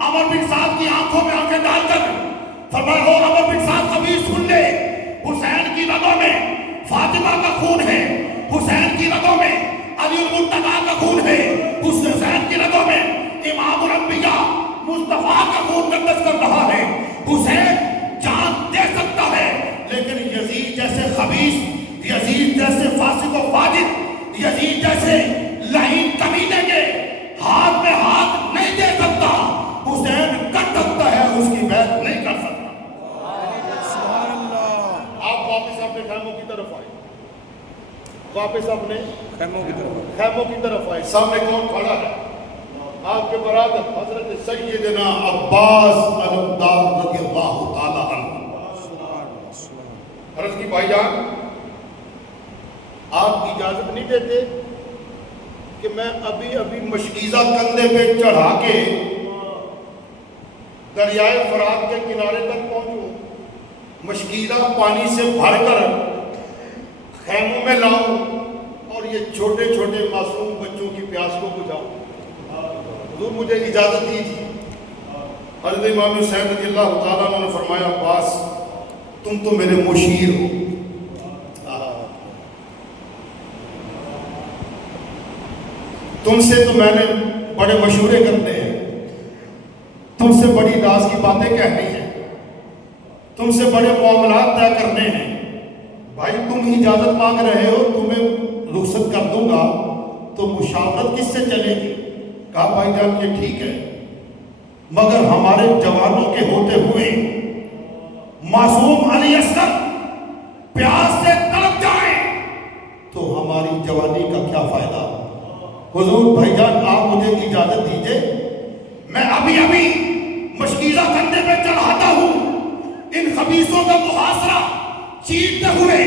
عمر بن سعد کی آنکھوں میں آنکھیں ڈال کر فرمایا، او عمر بن سعد خبیث سن لے، حسین کی رگوں میں فاطمہ کا خون ہے، حسین کی رگوں میں علی المرتضیٰ کا خون ہے، حسین کی رگوں میں امام الانبیاء مصطفیٰ کا خون گردش کر رہا ہے۔ حسین جان دے سکتا ہے لیکن یزید جیسے خبیث، یزید جیسے فاسق و فاجر، یزید جیسے لعین کمینے کے ہاتھ میں ہاتھ نہیں دے سکتا۔ حسین کر سکتا ہے، اس کی بیعت نہیں کر سکتا۔ آپ واپس اپنے خیموں کی طرف آئے، واپس اپنے خیموں کی طرف آئے۔ سامنے کون کھڑا ہے؟ آپ کے برادر حضرت سیدنا عباس علمدار رضی اللہ تعالیٰ عنہ۔ عرض کی بھائی جان آپ اجازت نہیں دیتے کہ میں ابھی مشکیزہ کندھے پہ چڑھا کے دریائے فرات کے کنارے تک پہنچوں، مشکیزہ پانی سے بھر کر خیموں میں لاؤں اور یہ چھوٹے چھوٹے معصوم بچوں کی پیاس کو بجھاؤں؟ حضور مجھے اجازت دیجیے۔ حضرت امام حسین رضی اللہ تعالیٰ عنہ نے فرمایا، عباس تم تو میرے مشیر ہو، تم سے تو میں نے بڑے مشورے کرنے ہیں، تم سے بڑی راز کی باتیں کہنی ہیں، تم سے بڑے معاملات طے کرنے ہیں۔ بھائی تم اجازت مانگ رہے ہو، تمہیں رخصت کر دوں گا تو مشاورت کس سے چلے گی؟ کہا بھائی جان یہ ٹھیک ہے، مگر ہمارے جوانوں کے ہوتے ہوئے معصوم علی اصغر پیاس سے تڑپ جائیں تو ہماری جوانی کا کیا فائدہ؟ حضور بھائی جان آپ مجھے اجازت دیجئے، میں ابھی مشکیزہ کندھے پہ چڑھاتا ہوں، ان خبیثوں کا محاصرہ چیرتے ہوئے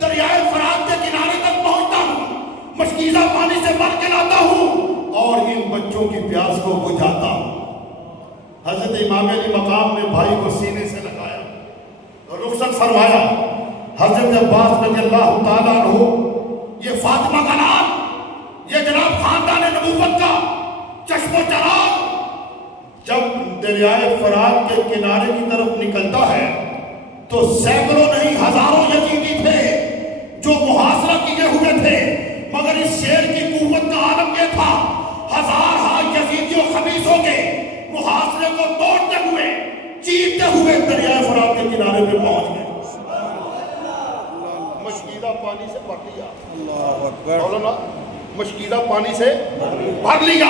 دریائے فرات کے کنارے تک پہنچتا ہوں، مشکیزہ پانی سے بھر کے لاتا ہوں اور ان بچوں کی پیاس کو بجھاتا ہوں۔ حضرت امام علی مقام نے بھائی کو سینے سے لگایا، رخصت فرمایا۔ حضرت عباس رضی اللہ تعالیٰ عنہ، یہ فاطمہ کا نام، یہ جناب خاندان نبوت کا چشم و چراغ، جب دریائے فرات کے کنارے کی طرف نکلتا ہے تو سینکڑوں نہیں ہزاروں یزیدی تھے جو محاصرہ کیے ہوئے تھے، مگر اس شیر کی قوت کا عالم یہ تھا، ہزار یزیدیوں خبیثوں کے محاصرے کو توڑتے ہوئے چیرتے ہوئے دریائے فرات کے کنارے پہ پہنچ گئے۔ مشکیزہ پانی سے بھر لیا، مولانا مشکیزہ پانی سے بھر لیا،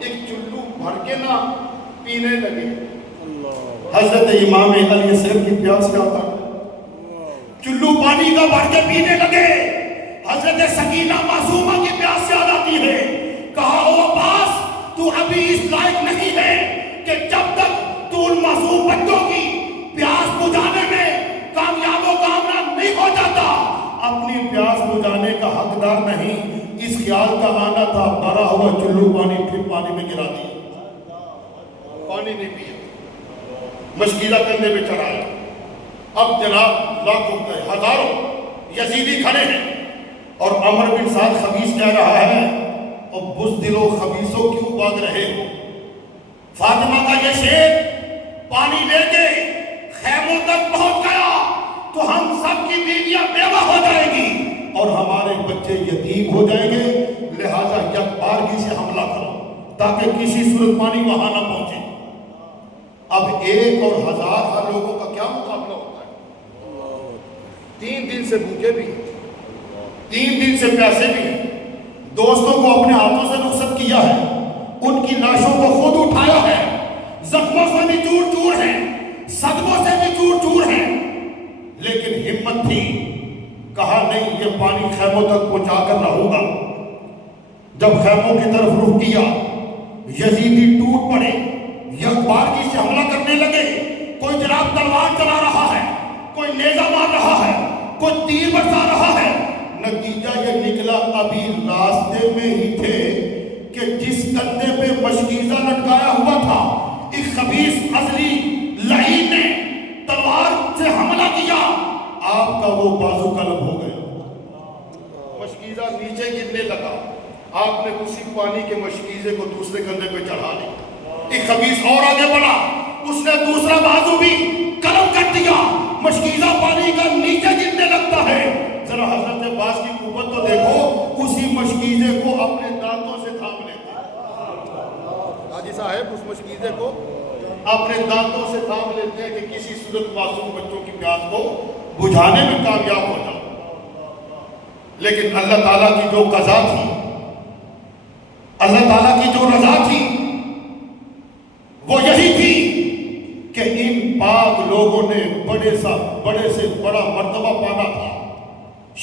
ایک چلو بھر کے نہ پینے لگے۔ حضرت امام علی اصغر کی پیاس کیا تھا، چلو پانی کا بھر کے پینے لگے۔ حضرت سکینہ معصومہ کی پیاس یاد آتی ہے، کہا او عباس تو ابھی اس لائق نہیں ہے کہ جب تک تو ان معصوم بچوں کی پیاس بجھانے میں کامیاب و کامران نہیں ہو جاتا، اپنی پیاس بجھانے کا حقدار نہیں۔ اس خیال کا آنا تھا، بھرا ہوا چلو پانی پھر پانی میں گرا دیا، پانی نہیں پیا، مشکیزہ کندھے پہ چڑھایا۔ اب جناب لاکھوں ہزاروں یزیدی کھڑے ہیں، اور عمر بن سعد خبیث کہہ رہا ہے اور بزدلو خبیثوں کیوں بھاگ رہے ہو؟ فاطمہ کا یہ شیر پانی لے کے خیموں تک پہنچ گیا تو ہم سب کی بیویاں بیوہ ہو جائیں گی اور ہمارے بچے یتیم ہو جائیں گے، لہٰذا یکبارگی سے حملہ کرو تاکہ کسی صورت پانی وہاں نہ پہنچے۔ اب 1 اور 1000 لوگوں کا کیا مقابلہ ہوتا ہے؟ 3 دن سے بھوکے بھی، 3 دن سے پیاسے بھی، دوستوں کو اپنے ہاتھوں سے رخصت کیا ہے، ان کی لاشوں کو خود اٹھایا ہے، زخموں سے بھی چور چور ہیں، صدموں سے بھی چور چور ہیں، لیکن ہمت تھی، کہا نہیں یہ پانی خیموں تک پہنچا کر رہوں گا۔ جب خیموں کی طرف رخ کیا، یزیدی ٹوٹ پڑے، یکبارگی سے حملہ کرنے لگے، کوئی جناب تلوار چلا رہا ہے، کوئی نیزہ مار رہا ہے، کوئی تیر برسا رہا ہے۔ نتیجہ یہ نکلا ابھی راستے میں ہی تھے کہ جس کندھے پہ مشکیزہ لٹکایا ہوا تھا، ایک خبیث ازلی لعین نے تلوار سے حملہ کیا، آپ کا وہ بازو قلم ہو گیا، مشکیزہ نیچے گرنے لگا، آپ نے اسی پانی کے مشکیزے کو دوسرے کندھے پہ چڑھا لیا۔ ایک خبیث اور آگے بڑھا، اس نے دوسرا بازو بھی قلم کر دیا، مشکیزہ پانی کا نیچے گرنے لگتا ہے۔ ذرا حضرت عباس کی قوت تو دیکھو، اسی مشکیزے کو اپنے دانتوں سے تھام لیتے ہیں، حاجی صاحب اس مشکیزے کو اپنے دانتوں سے تھام لیتے ہیں کہ کسی صورت معصوم بچوں کی پیاس کو بجھانے میں کامیاب ہو جاؤ۔ لیکن اللہ تعالیٰ کی جو قضا تھی، اللہ تعالیٰ کی جو رضا تھی، وہ یہی تھی کہ ان پاک لوگوں نے بڑے سے بڑا مرتبہ پانا تھا،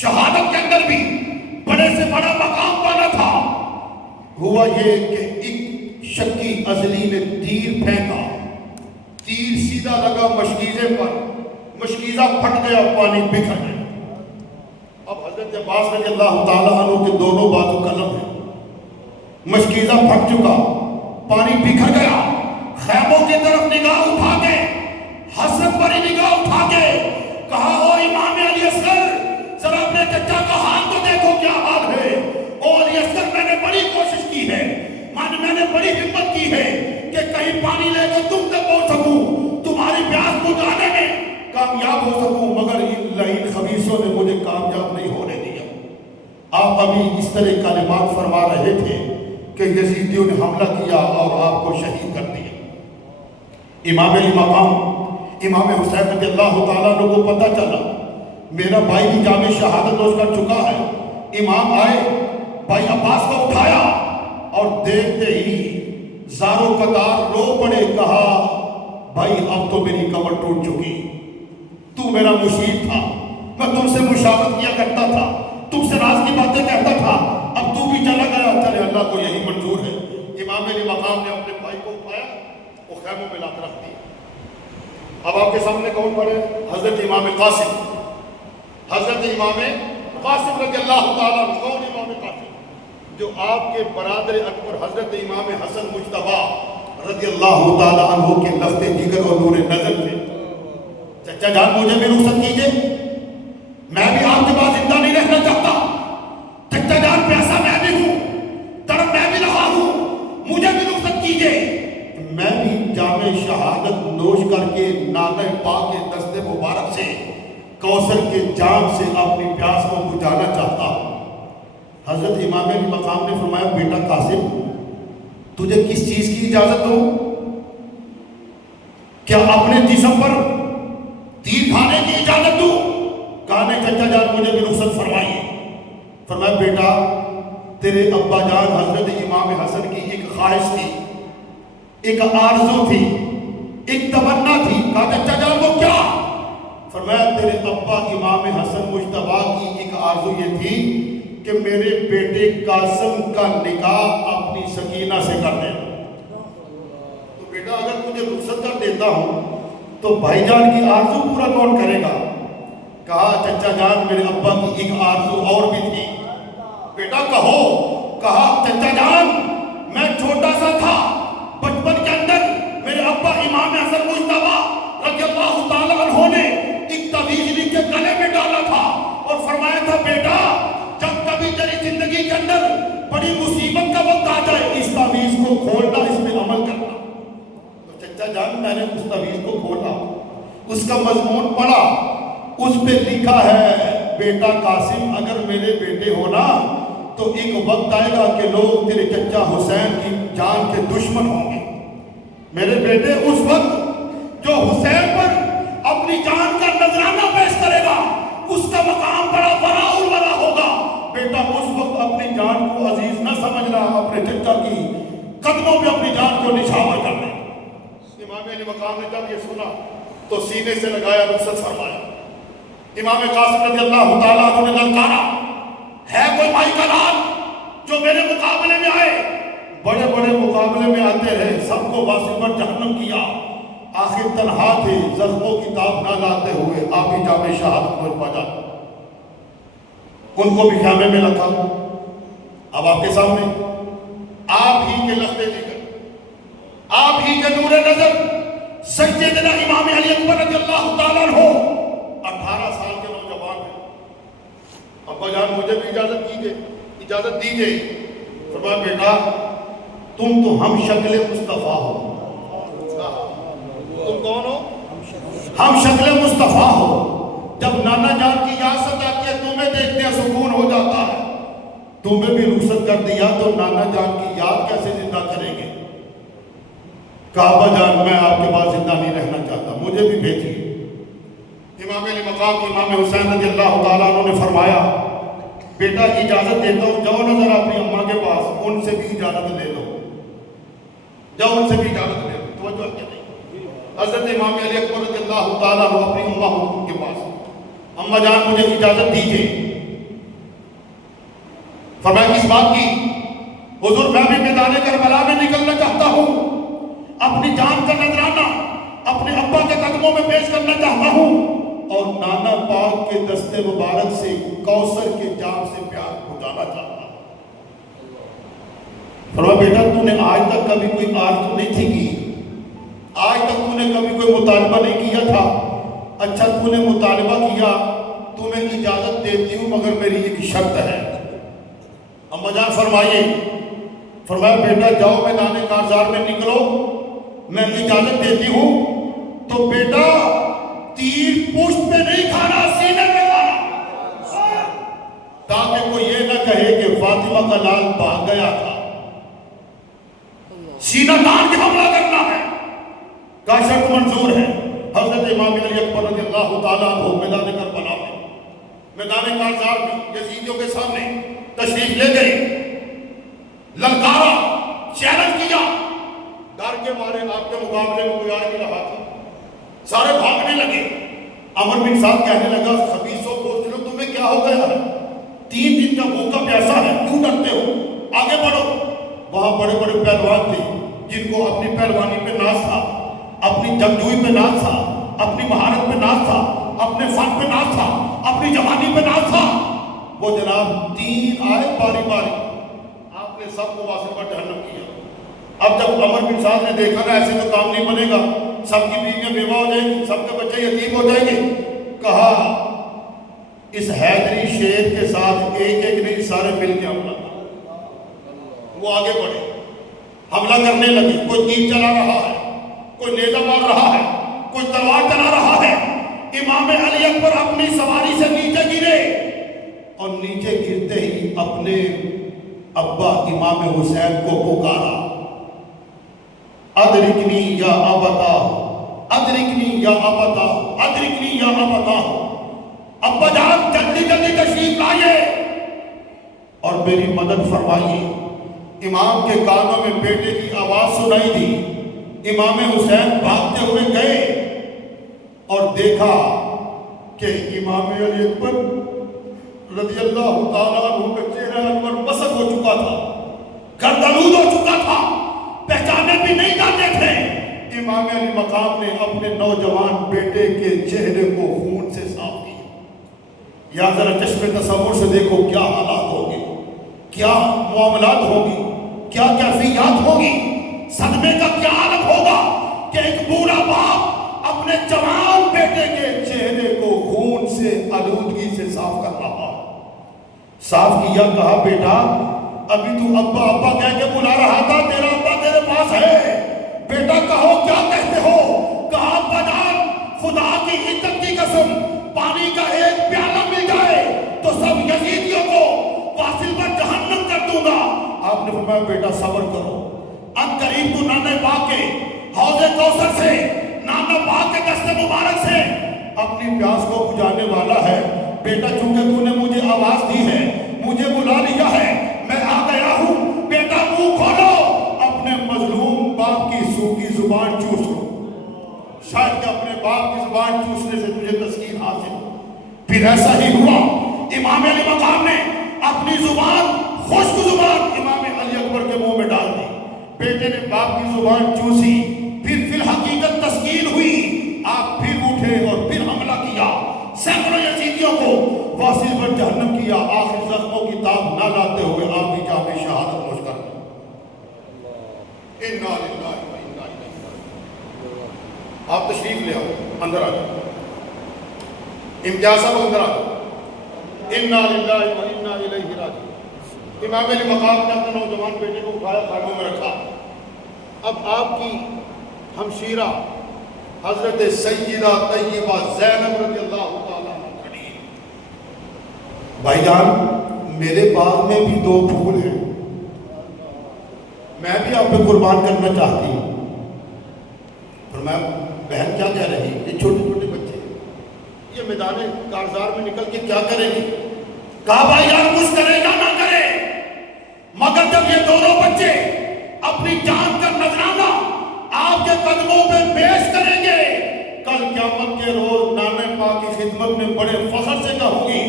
شہادت کے اندر بھی بڑے سے بڑا مقام پانا تھا۔ ہوا یہ کہ ایک شکی ازلی نے تیر پھینکا، تیر سیدھا لگا مشکیزے پر، مشکیزہ پھٹ گیا، پانی بکھر گیا۔ اب حضرت عباس رضی اللہ تعالیٰ عنہ کے دونوں بازو قلم ہیں، مشکیزہ پھٹ چکا، پانی بکھر گیا، خیموں کی طرف نگاہ اٹھا کے، حسن پر نگاہ اٹھا کے کہا او امام علی اصغر، ذرا اپنے چچا کا حال تو دیکھو کیا حال ہے۔ او علی اصغر، میں نے بڑی کوشش کی ہے، میں نے بڑی ہمت کی ہے کہ کہیں پانی لے کے تم تک پہنچ سکوں، تمہاری پیاس بجھانے میں کامیاب ہو سکوں، مگر ان لعین خبیثوں نے مجھے کامیاب نہیں ہونے دیا۔ آپ ابھی اس طرح کلمات فرما رہے تھے کہ یزیدیوں نے حملہ کیا اور آپ کو شہید کر دیا۔ امام علی مقام امام حسین رضی اللہ تعالیٰ عنہ کو پتہ چلا میرا بھائی بھی جام شہادت نوش کر چکا ہے۔ امام آئے، بھائی عباس کو اٹھایا اور دیکھتے ہی زارو قطار رو پڑے، کہا بھائی اب تو میری کمر ٹوٹ چکی، تو میرا مشیر تھا، میں تم سے مشاورت کیا کرتا تھا، تم سے راز کی باتیں کہتا تھا، اب تو بھی چلا گیا، چلے اللہ کو یہی منظور ہے۔ امام علی مقام نے اپنے بھائی کو اٹھایا، وہ خیموں میں لا کر رکھ دیا۔ اب آپ کے سامنے کون پڑے؟ حضرت امام قاسم، حضرت امام قاسم رضی اللہ تعالیٰ عنہ۔ کون امام قاسم؟ جو آپ کے برادر اکبر حضرت امام حسن مجتبیٰ رضی اللہ تعالیٰ عنہ کے لفظ جگر اور نور نظر تھے۔ چچا جان مجھے بھی رخصت کیجئے، میں بھی آپ کے پاس زندہ نہیں رہنا چاہتا۔ چچا جان پیاسا میں بھی ہوں، تڑپ میں بھی رہا ہوں، مجھے بھی رخصت کیجئے، میں بھی جام شہادت نوش کر کے نانہ پاک کے دست مبارک سے کوثر کے جام سے اپنی پیاس کو بجھانا چاہتا ہوں۔ حضرت امام علی مقام نے فرمایا بیٹا قاسم، تجھے کس چیز کی اجازت دوں؟ کیا اپنے جسم پر تیر کھانے کی اجازت دوں؟ کہا نہیں چچا جان مجھے بھی رخصت فرمائیے۔ فرمایا بیٹا تیرے ابا جان حضرت امام حسن کی ایک خواہش تھی، ایک آرزو تھی، ایک تمنا تھی۔ کہا چچا جان وہ کیا؟ فرمایا تیرے ابا امام حسن مجتبیٰ کی ایک آرزو یہ تھی کہ میرے بیٹے قاسم کا نکاح اپنی سکینہ سے کر دے۔ تو بیٹا اگر مجھے رخصت کر دیتا ہوں تو بھائی جان کی آرزو پورا کون کرے گا؟ کہا چچا جان میرے ابا کی ایک آرزو اور بھی تھی۔ بیٹا کہو۔ کہا چچا جان میں چھوٹا سا تھا، بچپن کے اندر میرے ابا امام حسن مجتبیٰ رضی اللہ تعالیٰ عنہ نے ایک تعویذ لکھ کے گلے میں ڈالا تھا اور فرمایا تھا بیٹا جب اندر بڑی مصیبت کا وقت آ جائے، اس تعویذ کو کھولنا، اس پہ عمل کرنا۔ تو چچا جان میں نے اس تعویذ کو کھولا، اس کا مضمون پڑھا، اس پہ لکھا ہے بیٹا قاسم اگر میرے بیٹے ہونا تو ایک وقت آئے گا کہ لوگ تیرے چچا حسین کی جان کے دشمن ہوں گے۔ میرے بیٹے اس وقت جو حسین پر اپنی جان کا نذرانہ پیش کرے گا اس کا مقام بڑا بڑا اور بڑا ہوگا۔ بیٹا اس وقت اپنی جان کو عزیز نہ سمجھنا، اپنے چچا کی قدموں میں اپنی جان کو نچھاور کرنا۔ امام علی مقام نے جب یہ سنا تو سینے سے لگایا، رخصت فرمایا۔ امام قاسم رضی اللہ تعالیٰ عنہ نے للکارا، ہے کوئی بھائی کا لال جو میرے مقابلے میں آئے؟ بڑے بڑے مقابلے میں آتے رہے، سب کو واصل پر جہنم کیا، آخر تنہا تھے، زخموں کی تاب نہ لاتے ہوئے آپ ہی جام شہادت پہنچ پایا۔ ان کو بھی خیمے میں رکھا۔ اب آپ کے سامنے آپ ہی کے لخت جگر، آپ ہی کے نور نظر سیدنا امام علی اکبر رضی اللہ تعالیٰ عنہ 18 سال کے نوجوان ہیں۔ ابا جان مجھے بھی اجازت دیجئے۔ فرمایا بیٹا تم تو ہم شکل مصطفیٰ ہو۔ تم کون ہو؟ ہم شکل مصطفیٰ ہو۔ جب نانا جان کی یاست آتی ہے تمہیں دیکھتے ہیں سکون ہو جاتا ہے، تمہیں بھی رخصت کر دیا تو نانا جان کی یاد کیسے زندہ کریں گے؟ کہا ابا جان میں آپ کے پاس زندہ نہیں رہنا چاہتا، مجھے بھی بھیجیے۔ امام علی مقام کو امام حسین رضی اللہ تعالیٰ عنہ نے فرمایا بیٹا اجازت دیتا ہوں، جاؤ نہ ذرا اپنی اماں کے پاس، ان سے بھی اجازت لے لو، جاؤ ان سے بھی اجازت لے لو۔ توجہ کیا نہیں؟ حضرت امام علی اکبر رضی اللہ تعالیٰ عنہ اپنی اماں کے پاس، اماں جان مجھے اجازت دیجیے۔ فرمایا کس بات کی؟ حضور میں بھی میدان کربلا میں نکلنا چاہتا ہوں، اپنی جان کا نذرانہ اپنے ابا کے قدموں میں پیش کرنا چاہتا ہوں، اور نانا پاک کے دستے مبارک سے کوثر کے جام سے پیار پہنچانا چاہتا ہوں۔ فرمایا بیٹا تو نے آج تک کبھی کوئی آرزو نہیں تھی کی، آج تک تو نے کبھی کوئی مطالبہ نہیں کیا تھا، اچھا تو نے مطالبہ کیا، تمہیں اجازت دیتی ہوں مگر میری ایک شرط ہے۔ اماں جان فرمائیے۔ فرمایا بیٹا جاؤ میدان کارزار میں نکلو، میں اجازت دیتی ہوں، تو بیٹا تیر پشت پہ نہیں کھانا، سینے پہ کھانا، تاکہ کوئی یہ نہ کہے کہ فاطمہ کا لال بھاگ گیا تھا۔ سینہ تان کے حملہ کرنا ہے، کا شرط منظور ہے۔ حضرت امام علی اکبر رضی اللہ تعالیٰ عنہ میدان کربلا میں، میدان کارزار میں یزیدیوں کے سامنے تشریف لے گئے، للکارا، چیلنج کیا، ڈر کے مارے آپ کے مقابلے میں کوئی آ نہیں رہا تھا، سارے بھاگنے لگے۔ عمر بن سعد کہنے لگا خبیثوں بزدلوں تمہیں کیا ہو گیا ہے؟ 3 دن کا بھوکا پیاسا ہے، کیوں ڈرتے ہو؟ آگے بڑھو۔ وہاں بڑے بڑے پہلوان تھے جن کو اپنی پہلوانی پہ ناز تھا، اپنی جنگجوئی پہ ناز تھا، اپنی مہارت پہ ناز تھا، اپنے فن پہ ناز تھا، اپنی جوانی پہ ناز تھا۔ وہ جناب 3 آئے باری باری، آپ نے سب کو واصل پر جہنم کیا۔ اب جب عمر بن سعد نے دیکھا نا ایسے تو کام نہیں بنے گا، سب کی بیویاں بیوہ ہو جائیں گی، سب کے بچے یتیم ہو جائیں گے، کہا اس حیدری شیر کے ساتھ ایک ایک نہیں سارے مل کے حملہ۔ وہ آگے بڑھے، حملہ کرنے لگے، کوئی تیر چلا رہا ہے، کوئی نیزہ مار رہا ہے، کوئی تلوار چلا رہا ہے۔ امام علی اکبر اپنی سواری سے نیچے گرے، اور نیچے گرتے ہی اپنے ابا امام حسین کو پکارا، ادرکنی یا ابتا، ادرکنی یا ابتا، ادرکنی یا ابتا۔ ابا جان جلدی جلدی تشریف لائیے اور میری مدد فرمائیے۔ امام کے کانوں میں بیٹے کی آواز سنائی دی۔ امام حسین بھاگتے ہوئے گئے اور دیکھا کہ امام علی اکبر رضی اللہ تعالیٰ عنہ کا چہرہ انور مسخ ہو چکا تھا، گردنود ہو چکا تھا، پہچانے بھی نہیں جاتے تھے۔ امام علی مقام نے اپنے نوجوان بیٹے کے چہرے کو خون سے صاف کیا۔ یا ذرا چشم تصور سے دیکھو کیا حالات ہوگی، کیا معاملات ہوگی، کیا کیفیات ہوگی، صدمے کا کیا عالم ہوگا کہ ایک بوڑھا باپ اپنے جوان بیٹے کے چہرے کو خون سے آلودگی سے صاف کر رہا ہے۔ صاف کیا، کہا بیٹا ابھی تو ابا ابا کہہ کے بلا رہا تھا، تیرا ابا تیرے پاس ہے، بیٹا کہو کیا کہتے ہو؟ کہا ابا جان خدا کی عزت کی قسم پانی کا ایک پیالہ مل جائے تو سب یزیدیوں کو واصل پر جہنم کر دوں گا۔ آپ نے فرمایا بیٹا صبر کرو، ان قریب تو نانا پاک کے حوض کوثر سے، نانا پاک کے دست مبارک سے اپنی پیاس کو بجھانے والا ہے۔ بیٹا چونکہ تو نے مجھے آواز دی ہے، مجھے بلا لیا ہے، میں آ گیا ہوں، بیٹا منہ کھولو، اپنے مظلوم باپ کی سوکھی زبان چوس لو، شاید کہ اپنے باپ کی زبان چوسنے سے تجھے تسکین حاصل ہو۔ پھر ایسا ہی ہوا، امام علی مقام نے اپنی زبان، خشک زبان امام علی اکبر کے منہ میں ڈال دی، بیٹے نے باپ کی زبان چوسی، پھر فی الحقیقت تسکین ہوئی، آپ پھر اٹھے اور پھر حملہ کیا، سینکڑوں یزیدیوں کو واصل پر جہنم کیا، آخر زخموں کی تاب نہ لاتے ہوئے آپ بھی جام شہادت نوش کر دیں۔ انا للہ و انا الیہ راجعون۔ آپ تشریف لے آؤ، اندر آ جاؤ، امتیاز صاحب اندر آ جاؤ۔ انا للہ و انا الیہ راجعون۔ امام علی مقام نے اپنے نوجوان بیٹے کو اٹھایا، خیموں میں رکھا، اب آپ کی ہمشیرہ حضرت سیدہ طیبہ زینب رضی اللہ تعالیٰ عنہ کھڑی ہے۔ بھائی جان میرے باغ میں بھی 2 پھول ہیں، میں بھی آپ پہ قربان کرنا چاہتی ہوں۔ فرمایا بہن کیا کہہ رہی ہے؟ یہ چھوٹے چھوٹے بچے یہ میدان کارزار میں نکل کے کیا کریں گے؟ کہا بھائی جان کچھ کرے یا نہ کرے، مگر جب یہ دونوں بچے اپنی جان کا نذرانہ آپ کے قدموں پہ پیش کریں گے، کل قیامت کے روز نانا پاک کی خدمت میں بڑے فخر سے کہوں گی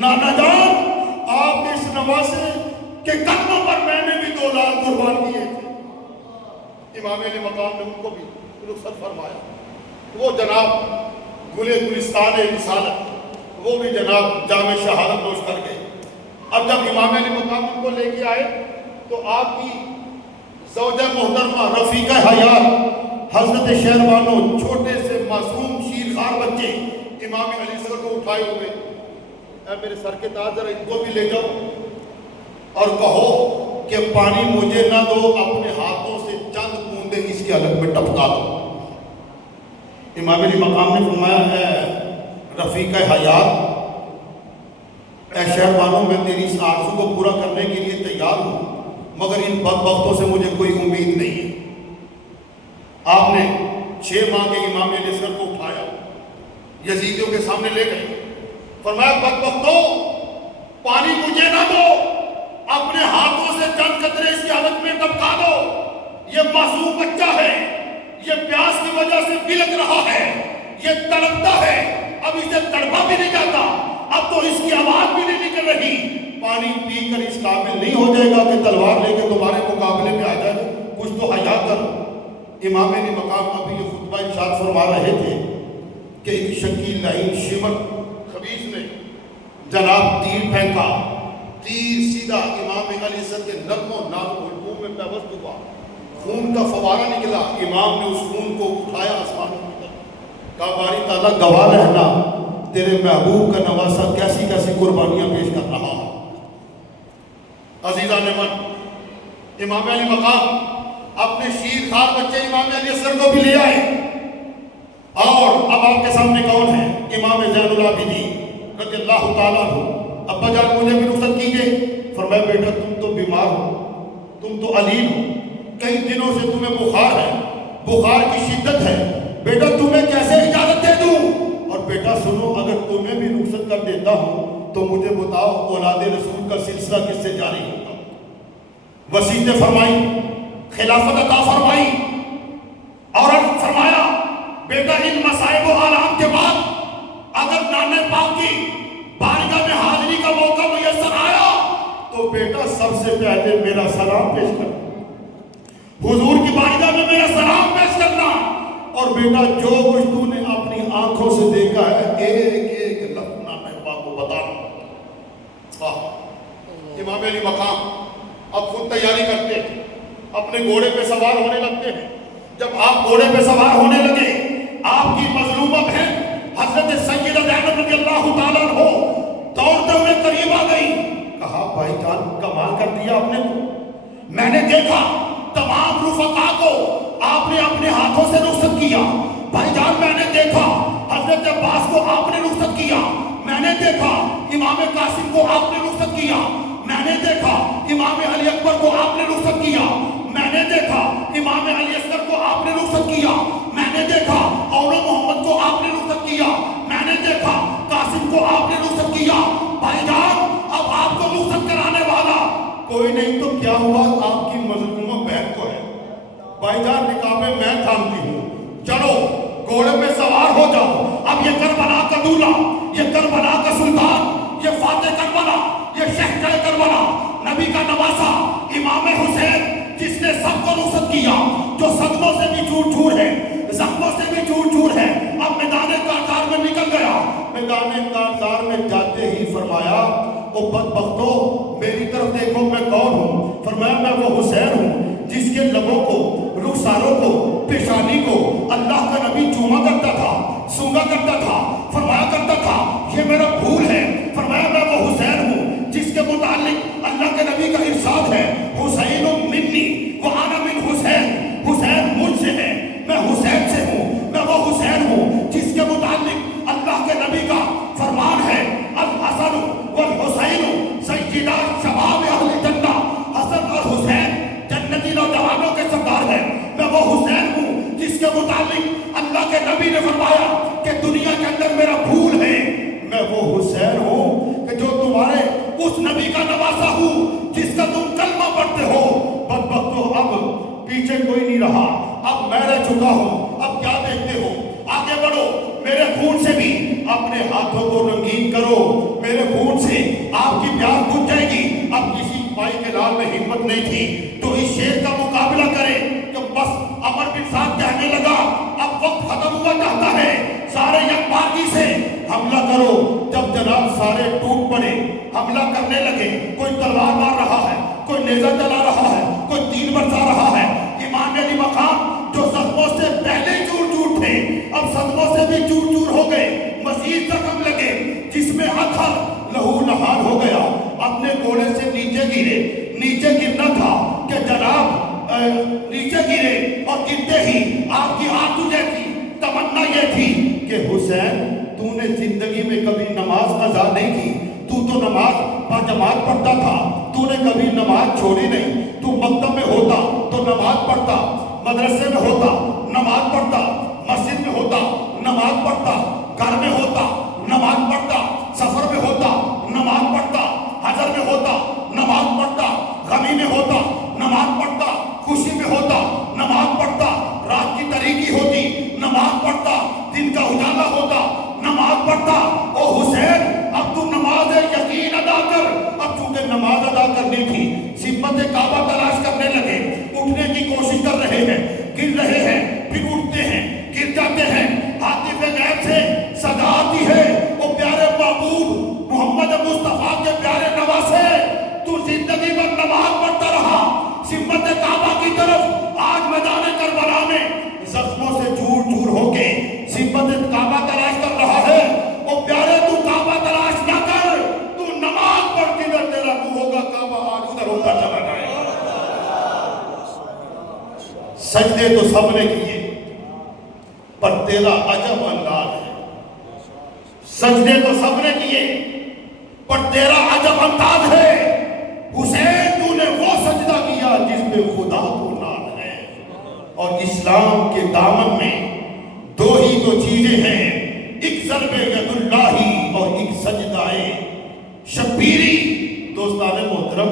نانا جان آپ اس نواسے کے قدموں پر میں نے بھی 2 لال قربان کیے تھے۔ امام علی مقام نے ان کو بھی رخصت فرمایا، وہ جناب گلے گلستان رسالت وہ بھی جناب جام شہادت نوش کر گئے۔ اب جب امام علی مقام ان کو لے کے آئے تو آپ کی زوجہ محترمہ رفیقہ حیات حضرت شہربانو چھوٹے سے معصوم شیرخوار بچے امام علی سر کو اٹھائے ہوئے، اے میرے سر کے تاج ذرا ان کو بھی لے جاؤ اور کہو کہ پانی مجھے نہ دو، اپنے ہاتھوں سے چند بوندیں اس کی حلق میں ٹپکا دو۔ امام علی مقام نے فرمایا ہے رفیقہ حیات، اے شہربانو میں تیری اس آرزو کو پورا کرنے کے لیے تیار ہوں، مگر ان بدبختوں سے مجھے کوئی امید نہیں ہے۔ آپ نے 6 ماہ کے امام علی اصغر کو اٹھایا، یزیدیوں کے سامنے لے گئے، فرمایا بدبختوں پانی مجھے نہ دو، اپنے ہاتھوں سے چند قطرے اس کی حالت میں ٹپکا دو، یہ معصوم بچہ ہے، یہ پیاس کی وجہ سے بلک رہا ہے، یہ تڑپتا ہے، اب اسے تڑپا بھی نہیں جاتا، اب تو اس کی آواز بھی نہیں نکل رہی، پانی پی کر اس قابل نہیں ہو جائے گا کہ تلوار لے کے تمہارے مقابلے میں آ جائے، کچھ تو حیا کر۔ امام علی مقام ابھی یہ خطبہ ارشاد فرما رہے تھے کہ ایک شکیل لعین شمر خبیث نے جناب تیر پھینکا، تیر سیدھا امام علی سر کے نرم و نازک حلقوم میں پیوست ہوا، خون کا فوارہ نکلا، امام نے اس خون کو اٹھایا آسمان میں، کہا باری تعالیٰ گواہ رہنا تیرے محبوب کا نواسہ کیسی کیسی قربانیاں پیش کر رہا ہے۔ عزیزان من امام علی مقام اپنے شیرخوار بچے امام علی اصغر کو بھی لے آئے، اور اب آپ کے سامنے کون ہے؟ امام زین العابدین رضی اللہ تعالیٰ عنہ۔ ابا جان مجھے بھی رخصت کیجئے۔ فرمایا بیٹا تم تو بیمار ہو، تم تو علیل ہو، کئی دنوں سے تمہیں بخار ہے، بخار کی شدت ہے، بیٹا تمہیں کیسے اجازت دے دوں؟ اور بیٹا سنو اگر تمہیں بھی رخصت کر دیتا ہوں تو مجھے بتاؤ اولاد رسول کا سلسلہ کس سے جاری ہوگا؟ وصیت فرمائی، خلافت عطا فرمائی، اور فرمایا بیٹا ان مصائب و آلام کے بعد اگر نانے پاک کی بارگاہ میں حاضری کا موقع میسر آیا تو بیٹا سب سے پہلے میرا سلام پیش کرنا، حضور کی بارگاہ میں میرا سلام پیش کرنا، اور بیٹا جو کچھ تو نے اپنی آنکھوں سے دیکھا ہے ایک ایک لفظ نانے پاک کو بتانا۔ امام علی مقام اب خود تیاری کرتے ہیں، اپنے گھوڑے پہ سوار ہونے لگتے ہیں۔ جب آپ گھوڑے پہ سوار ہونے لگے، آپ کی مظلومہ بہن حضرت سیدہ زینب رضی اللہ تعالیٰ عنہ دوڑتے ہوئے قریب آ گئی، کہا بھائی جان کمال کر دیا آپ نے، میں نے دیکھا تمام رفقا کو آپ نے اپنے ہاتھوں سے رخصت کیا، بھائی جان میں نے دیکھا حضرت عباس کو آپ نے رخصت کیا، میں نے دیکھا امام قاسم کو آپ نے رخصت کیا، میں نے دیکھا امام علی اکبر کو آپ نے رخصت کیا، میں نے دیکھا امام علی اصغر کو آپ نے رخصت کیا، میں نے دیکھا اولو محمد کو آپ نے رخصت کیا، میں نے دیکھا قاسم کو آپ نے رخصت کیا، بھائی جان اب آپ کو رخصت کرانے والا کوئی نہیں تو کیا ہوا آپ کی مظلومہ بہن کو ہے، بھائی جان نکابیں میں تھامتی ہوں، چلو گھوڑے پہ سوار ہو جاؤ، اب یہ کربلا کا دولہ، یہ کربلا کا سلطان، یہ فاتح کربلا، یہ شہنشاہ کربلا، نبی کا نواسا امام حسین جس نے سب کو رخصت کیا، جو صدموں سے بھی چور چور ہے، زخموں سے بھی چور چور ہے، اب میدان کارزار میں نکل گیا، میدان کارزار میں جاتے ہی فرمایا او بدبختو میری طرف دیکھو میں کون ہوں، فرمایا میں وہ حسین ہوں جس کے لبوں کو، رخساروں کو، پیشانی کو اللہ کا نبی چوما کرتا تھا، سونگا کرتا تھا، فرمایا کرتا تھا یہ میرا بھول ہے، فرمایا میں وہ حسین ہوں جس کے متعلق اللہ کے نبی کا ارشاد ہے حسین منی وانا من حسین، حسین مجھ سے ہے میں حسین سے ہوں، میں وہ حسین ہوں جس کے متعلق اللہ کے نبی کا فرمان ہے الحسن والحسین سیدا شباب اہل جنہ، حسن اور حسین جنتی نوجوانوں کے سردار ہیں، میں وہ حسین ہوں جس کے متعلق اللہ کے نبی نے فرمایا کہ دنیا کے اندر میرا بھول ہے، میں وہ حسین ہوں کہ جو تمہارے اس نبی کا نواسا ہوں جس کا تم کلمہ پڑھتے ہو، بدبختو اب پیچھے کوئی نہیں رہا، اب میں رہ چکا ہوں، اب کیا دیکھتے ہو، آگے بڑھو، میرے خون سے بھی اپنے ہاتھوں کو رنگین کرو، میرے خون سے آپ کی پیاس بجھ جائے گی، اب کسی بھائی کے لال میں ہمت نہیں تھی تو اس شیر کا مقابلہ کرے کہ بس عمر بن سعد کہنے لگا اب وقت ختم ہوا چاہتا ہے، سارے یکبارگی سے حملہ کرو، جب جناب سارے ٹوٹ پڑے حملہ کرنے لگے، کوئی تلوار مار رہا ہے، کوئی نیزہ چلا رہا ہے، کوئی تیر برسا رہا ہے، امام علی مقام جو صدموں سے پہلے چور چور تھے اب صدموں سے بھی چور چور ہو گئے، مزید زخم لگے جس میں اتھر لہو نہان ہو گیا، اپنے گھوڑے سے نیچے گرے، نیچے گرنا تھا کہ جناب نیچے گرے اور گرتے ہی آپ کی آرزو یہ تھی، تمنا یہ تھی کہ حسین تو نے زندگی میں کبھی نماز قضا نہیں کی، تو نماز باجماعت پڑھتا تھا، تو نے کبھی نماز چھوڑی نہیں، تو مکتب میں ہوتا تو نماز پڑھتا، مدرسے میں ہوتا نماز پڑھتا، مسجد میں ہوتا نماز پڑھتا، گھر میں ہوتا نماز پڑھتا، سفر میں ہوتا نماز پڑھتا، حضر میں ہوتا نماز پڑھتا، غمی میں ہوتا نماز پڑھتا، خوشی میں ہوتا نماز پڑھتا، رات کی تاریکی ہوتی نماز پڑھتا، دن کا اجالا ہوتا نماز پڑھتا، او حسین اب تو نماز یقین ادا کر، اب چونکہ نماز ادا کرنی تھی سمت کعبہ تلاش کرنے لگے، اٹھنے کی کوشش کر رہے ہیں، گر رہے ہیں، پھر اٹھتے ہیں، گر جاتے ہیں، حاطف غیب سے صدا آتی ہے او پیارے محبوب محمد مصطفیٰ کے پیارے نواسے تو زندگی میں نماز پڑھتا رہا، سمت کعبہ کی طرف آج میدان کربلا میں زخموں سے چور چور ہو کے سمت کعبہ تلاش کر رہا ہے، او پیارے تو کعبہ تلاش نہ کر، تو نماز پڑھ کے در تیرا تو ہوگا کعبہ آج ادھر ہوتا چلا جائے، سجدے تو سب نے کیے پر تیرا عجب انداز ہے، سجدے تو سب نے کیے پر تیرا عجب انداز ہے، حسین تو نے وہ سجدہ کیا جس میں خدا کو نام ہے، اور اسلام کے دامن میں دو ہی تو چیزیں ہیں، ایک ضرب ید اللہ اور ایک سجدہ شبیری۔ دوستان محترم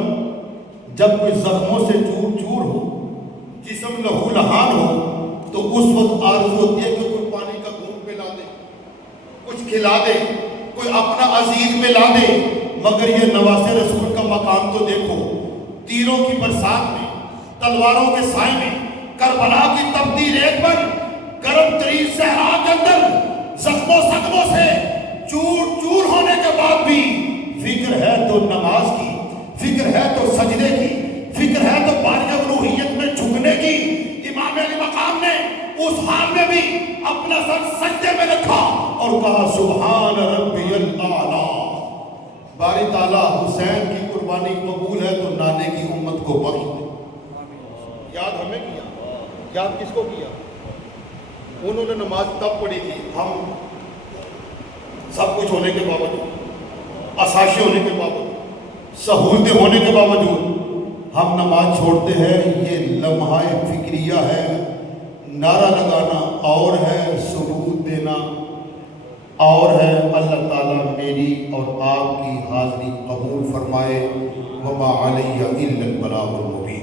جب کوئی زخموں سے چور چور ہو، جسم لہو لہان ہو تو اس وقت آرزو ہوتی ہے کہ کوئی پانی کا گھونٹ پلا دے، کچھ کھلا دے، کوئی اپنا عزیز ملا دے، مگر یہ نواسے رسول کا مقام تو دیکھو، تیروں کی برسات میں، تلواروں کے سائے میں، کربلا کی تبدیل ایک پر گرم ترین صحرا کے اندر زخموں صدموں سے چور چور ہونے کے بعد بھی فکر ہے تو نماز کی، فکر ہے تو سجدے کی، فکر ہے تو بارگاہ الوہیت میں جھکنے کی۔ امام علی مقام نے اس حال میں بھی اپنا سر سجدے میں رکھا اور کہا سبحان ربی الاعلیٰ، باری تعالیٰ حسین کی قربانی قبول ہے تو نانے کی امت کو بخش دے. یاد ہمیں کیا، یاد کس کو کیا؟ انہوں نے نماز تب پڑھی تھی، ہم سب کچھ ہونے کے باوجود، اساشے ہونے کے باوجود، سہولتیں ہونے کے باوجود ہم نماز چھوڑتے ہیں. یہ لمحہ فکریہ ہے. نعرہ لگانا اور ہے، ثبوت دینا اور ہے. اللہ تعالیٰ میری اور آپ کی حاضری قبول فرمائے. وما علیہ الا البلاغ المبین.